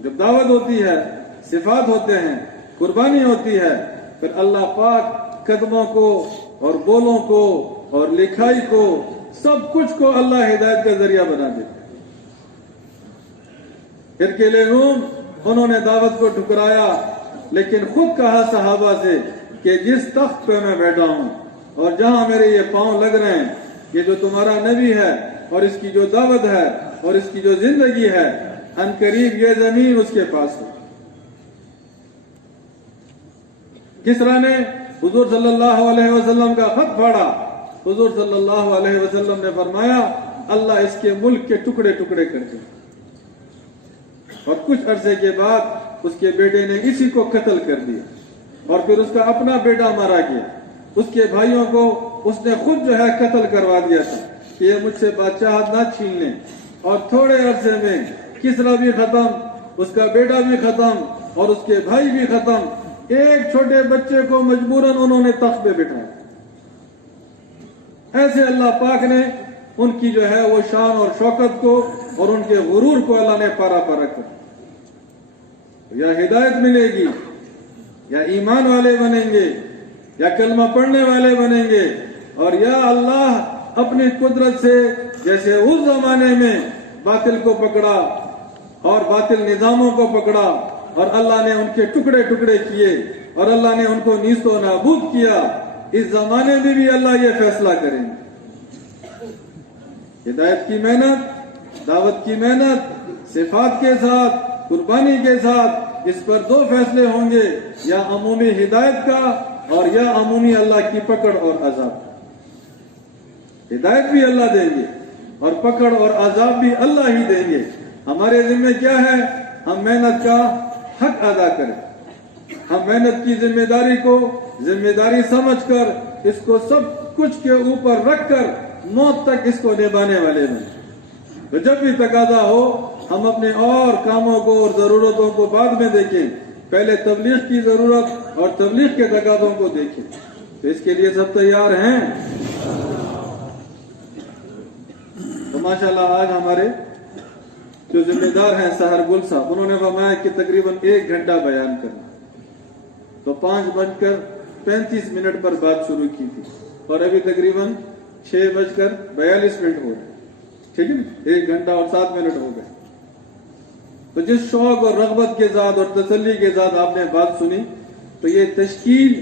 جب دعوت ہوتی ہے، صفات ہوتے ہیں، قربانی ہوتی ہے، پھر اللہ پاک قدموں کو اور بولوں کو اور لکھائی کو، سب کچھ کو اللہ ہدایت کا ذریعہ بنا دیتا ہے۔ ہرقل روم، انہوں نے دعوت کو ٹھکرایا، لیکن خود کہا صحابہ سے کہ جس تخت پہ میں بیٹھا ہوں اور جہاں میرے یہ پاؤں لگ رہے ہیں، یہ جو تمہارا نبی ہے اور اس کی جو دعوت ہے اور اس کی جو زندگی ہے، ان قریب یہ زمین اس کے پاس ہے۔ کسریٰ نے حضور صلی اللہ علیہ وسلم کا خط پھاڑا، حضور صلی اللہ علیہ وسلم نے فرمایا اللہ اس کے ملک کے ٹکڑے ٹکڑے کر دے، اور کچھ عرصے کے بعد اس کے بیٹے نے اسی کو قتل کر دیا، اور پھر اس کا اپنا بیٹا مارا گیا، اس کے بھائیوں کو اس نے خود جو ہے قتل کروا دیا تھا کہ یہ مجھ سے بادشاہت نہ چھین لیں، اور تھوڑے عرصے میں کسریٰ بھی ختم، اس کا بیٹا بھی ختم اور اس کے بھائی بھی ختم، ایک چھوٹے بچے کو مجبوراً انہوں نے تخت پہ بٹھایا۔ ایسے اللہ پاک نے ان کی جو ہے وہ شان اور شوکت کو اور ان کے غرور کو اللہ نے پارا پارا کر، یا ہدایت ملے گی، یا ایمان والے بنیں گے، یا کلمہ پڑھنے والے بنیں گے، اور یا اللہ اپنی قدرت سے جیسے اس زمانے میں باطل کو پکڑا اور باطل نظاموں کو پکڑا اور اللہ نے ان کے ٹکڑے ٹکڑے کیے اور اللہ نے ان کو نیست و نابود کیا، اس زمانے میں بھی اللہ یہ فیصلہ کریں گے ہدایت کی محنت، دعوت کی محنت، صفات کے ساتھ، قربانی کے ساتھ، اس پر دو فیصلے ہوں گے، یا عمومی ہدایت کا اور یا عمومی اللہ کی پکڑ اور عذاب۔ ہدایت بھی اللہ دیں گے اور پکڑ اور عذاب بھی اللہ ہی دیں گے۔ ہمارے ذمہ کیا ہے؟ ہم محنت کا حق ادا کریں، ہم محنت کی ذمہ داری کو ذمہ داری سمجھ کر اس کو سب کچھ کے اوپر رکھ کر موت تک اس کو نبھانے والے بنیں۔ تو جب بھی تقاضا ہو ہم اپنے اور کاموں کو اور ضرورتوں کو بعد میں دیکھیں، پہلے تبلیغ کی ضرورت اور تبلیغ کے تقاضوں کو دیکھیں۔ تو اس کے لیے سب تیار ہیں؟ تو ماشاءاللہ آج ہمارے جو ذمہ دار ہیں سحر گل صاحب، انہوں نے فرمایا کہ تقریباً 1 گھنٹہ بیان کرنا، تو 5:35 پر بات شروع کی تھی اور ابھی تقریباً 6:42 ہو گئے، ٹھیک ہے نا؟ 1 گھنٹہ اور 7 منٹ ہو گئے۔ تو جس شوق اور رغبت کے ساتھ اور تسلی کے ساتھ آپ نے بات سنی، تو یہ تشکیل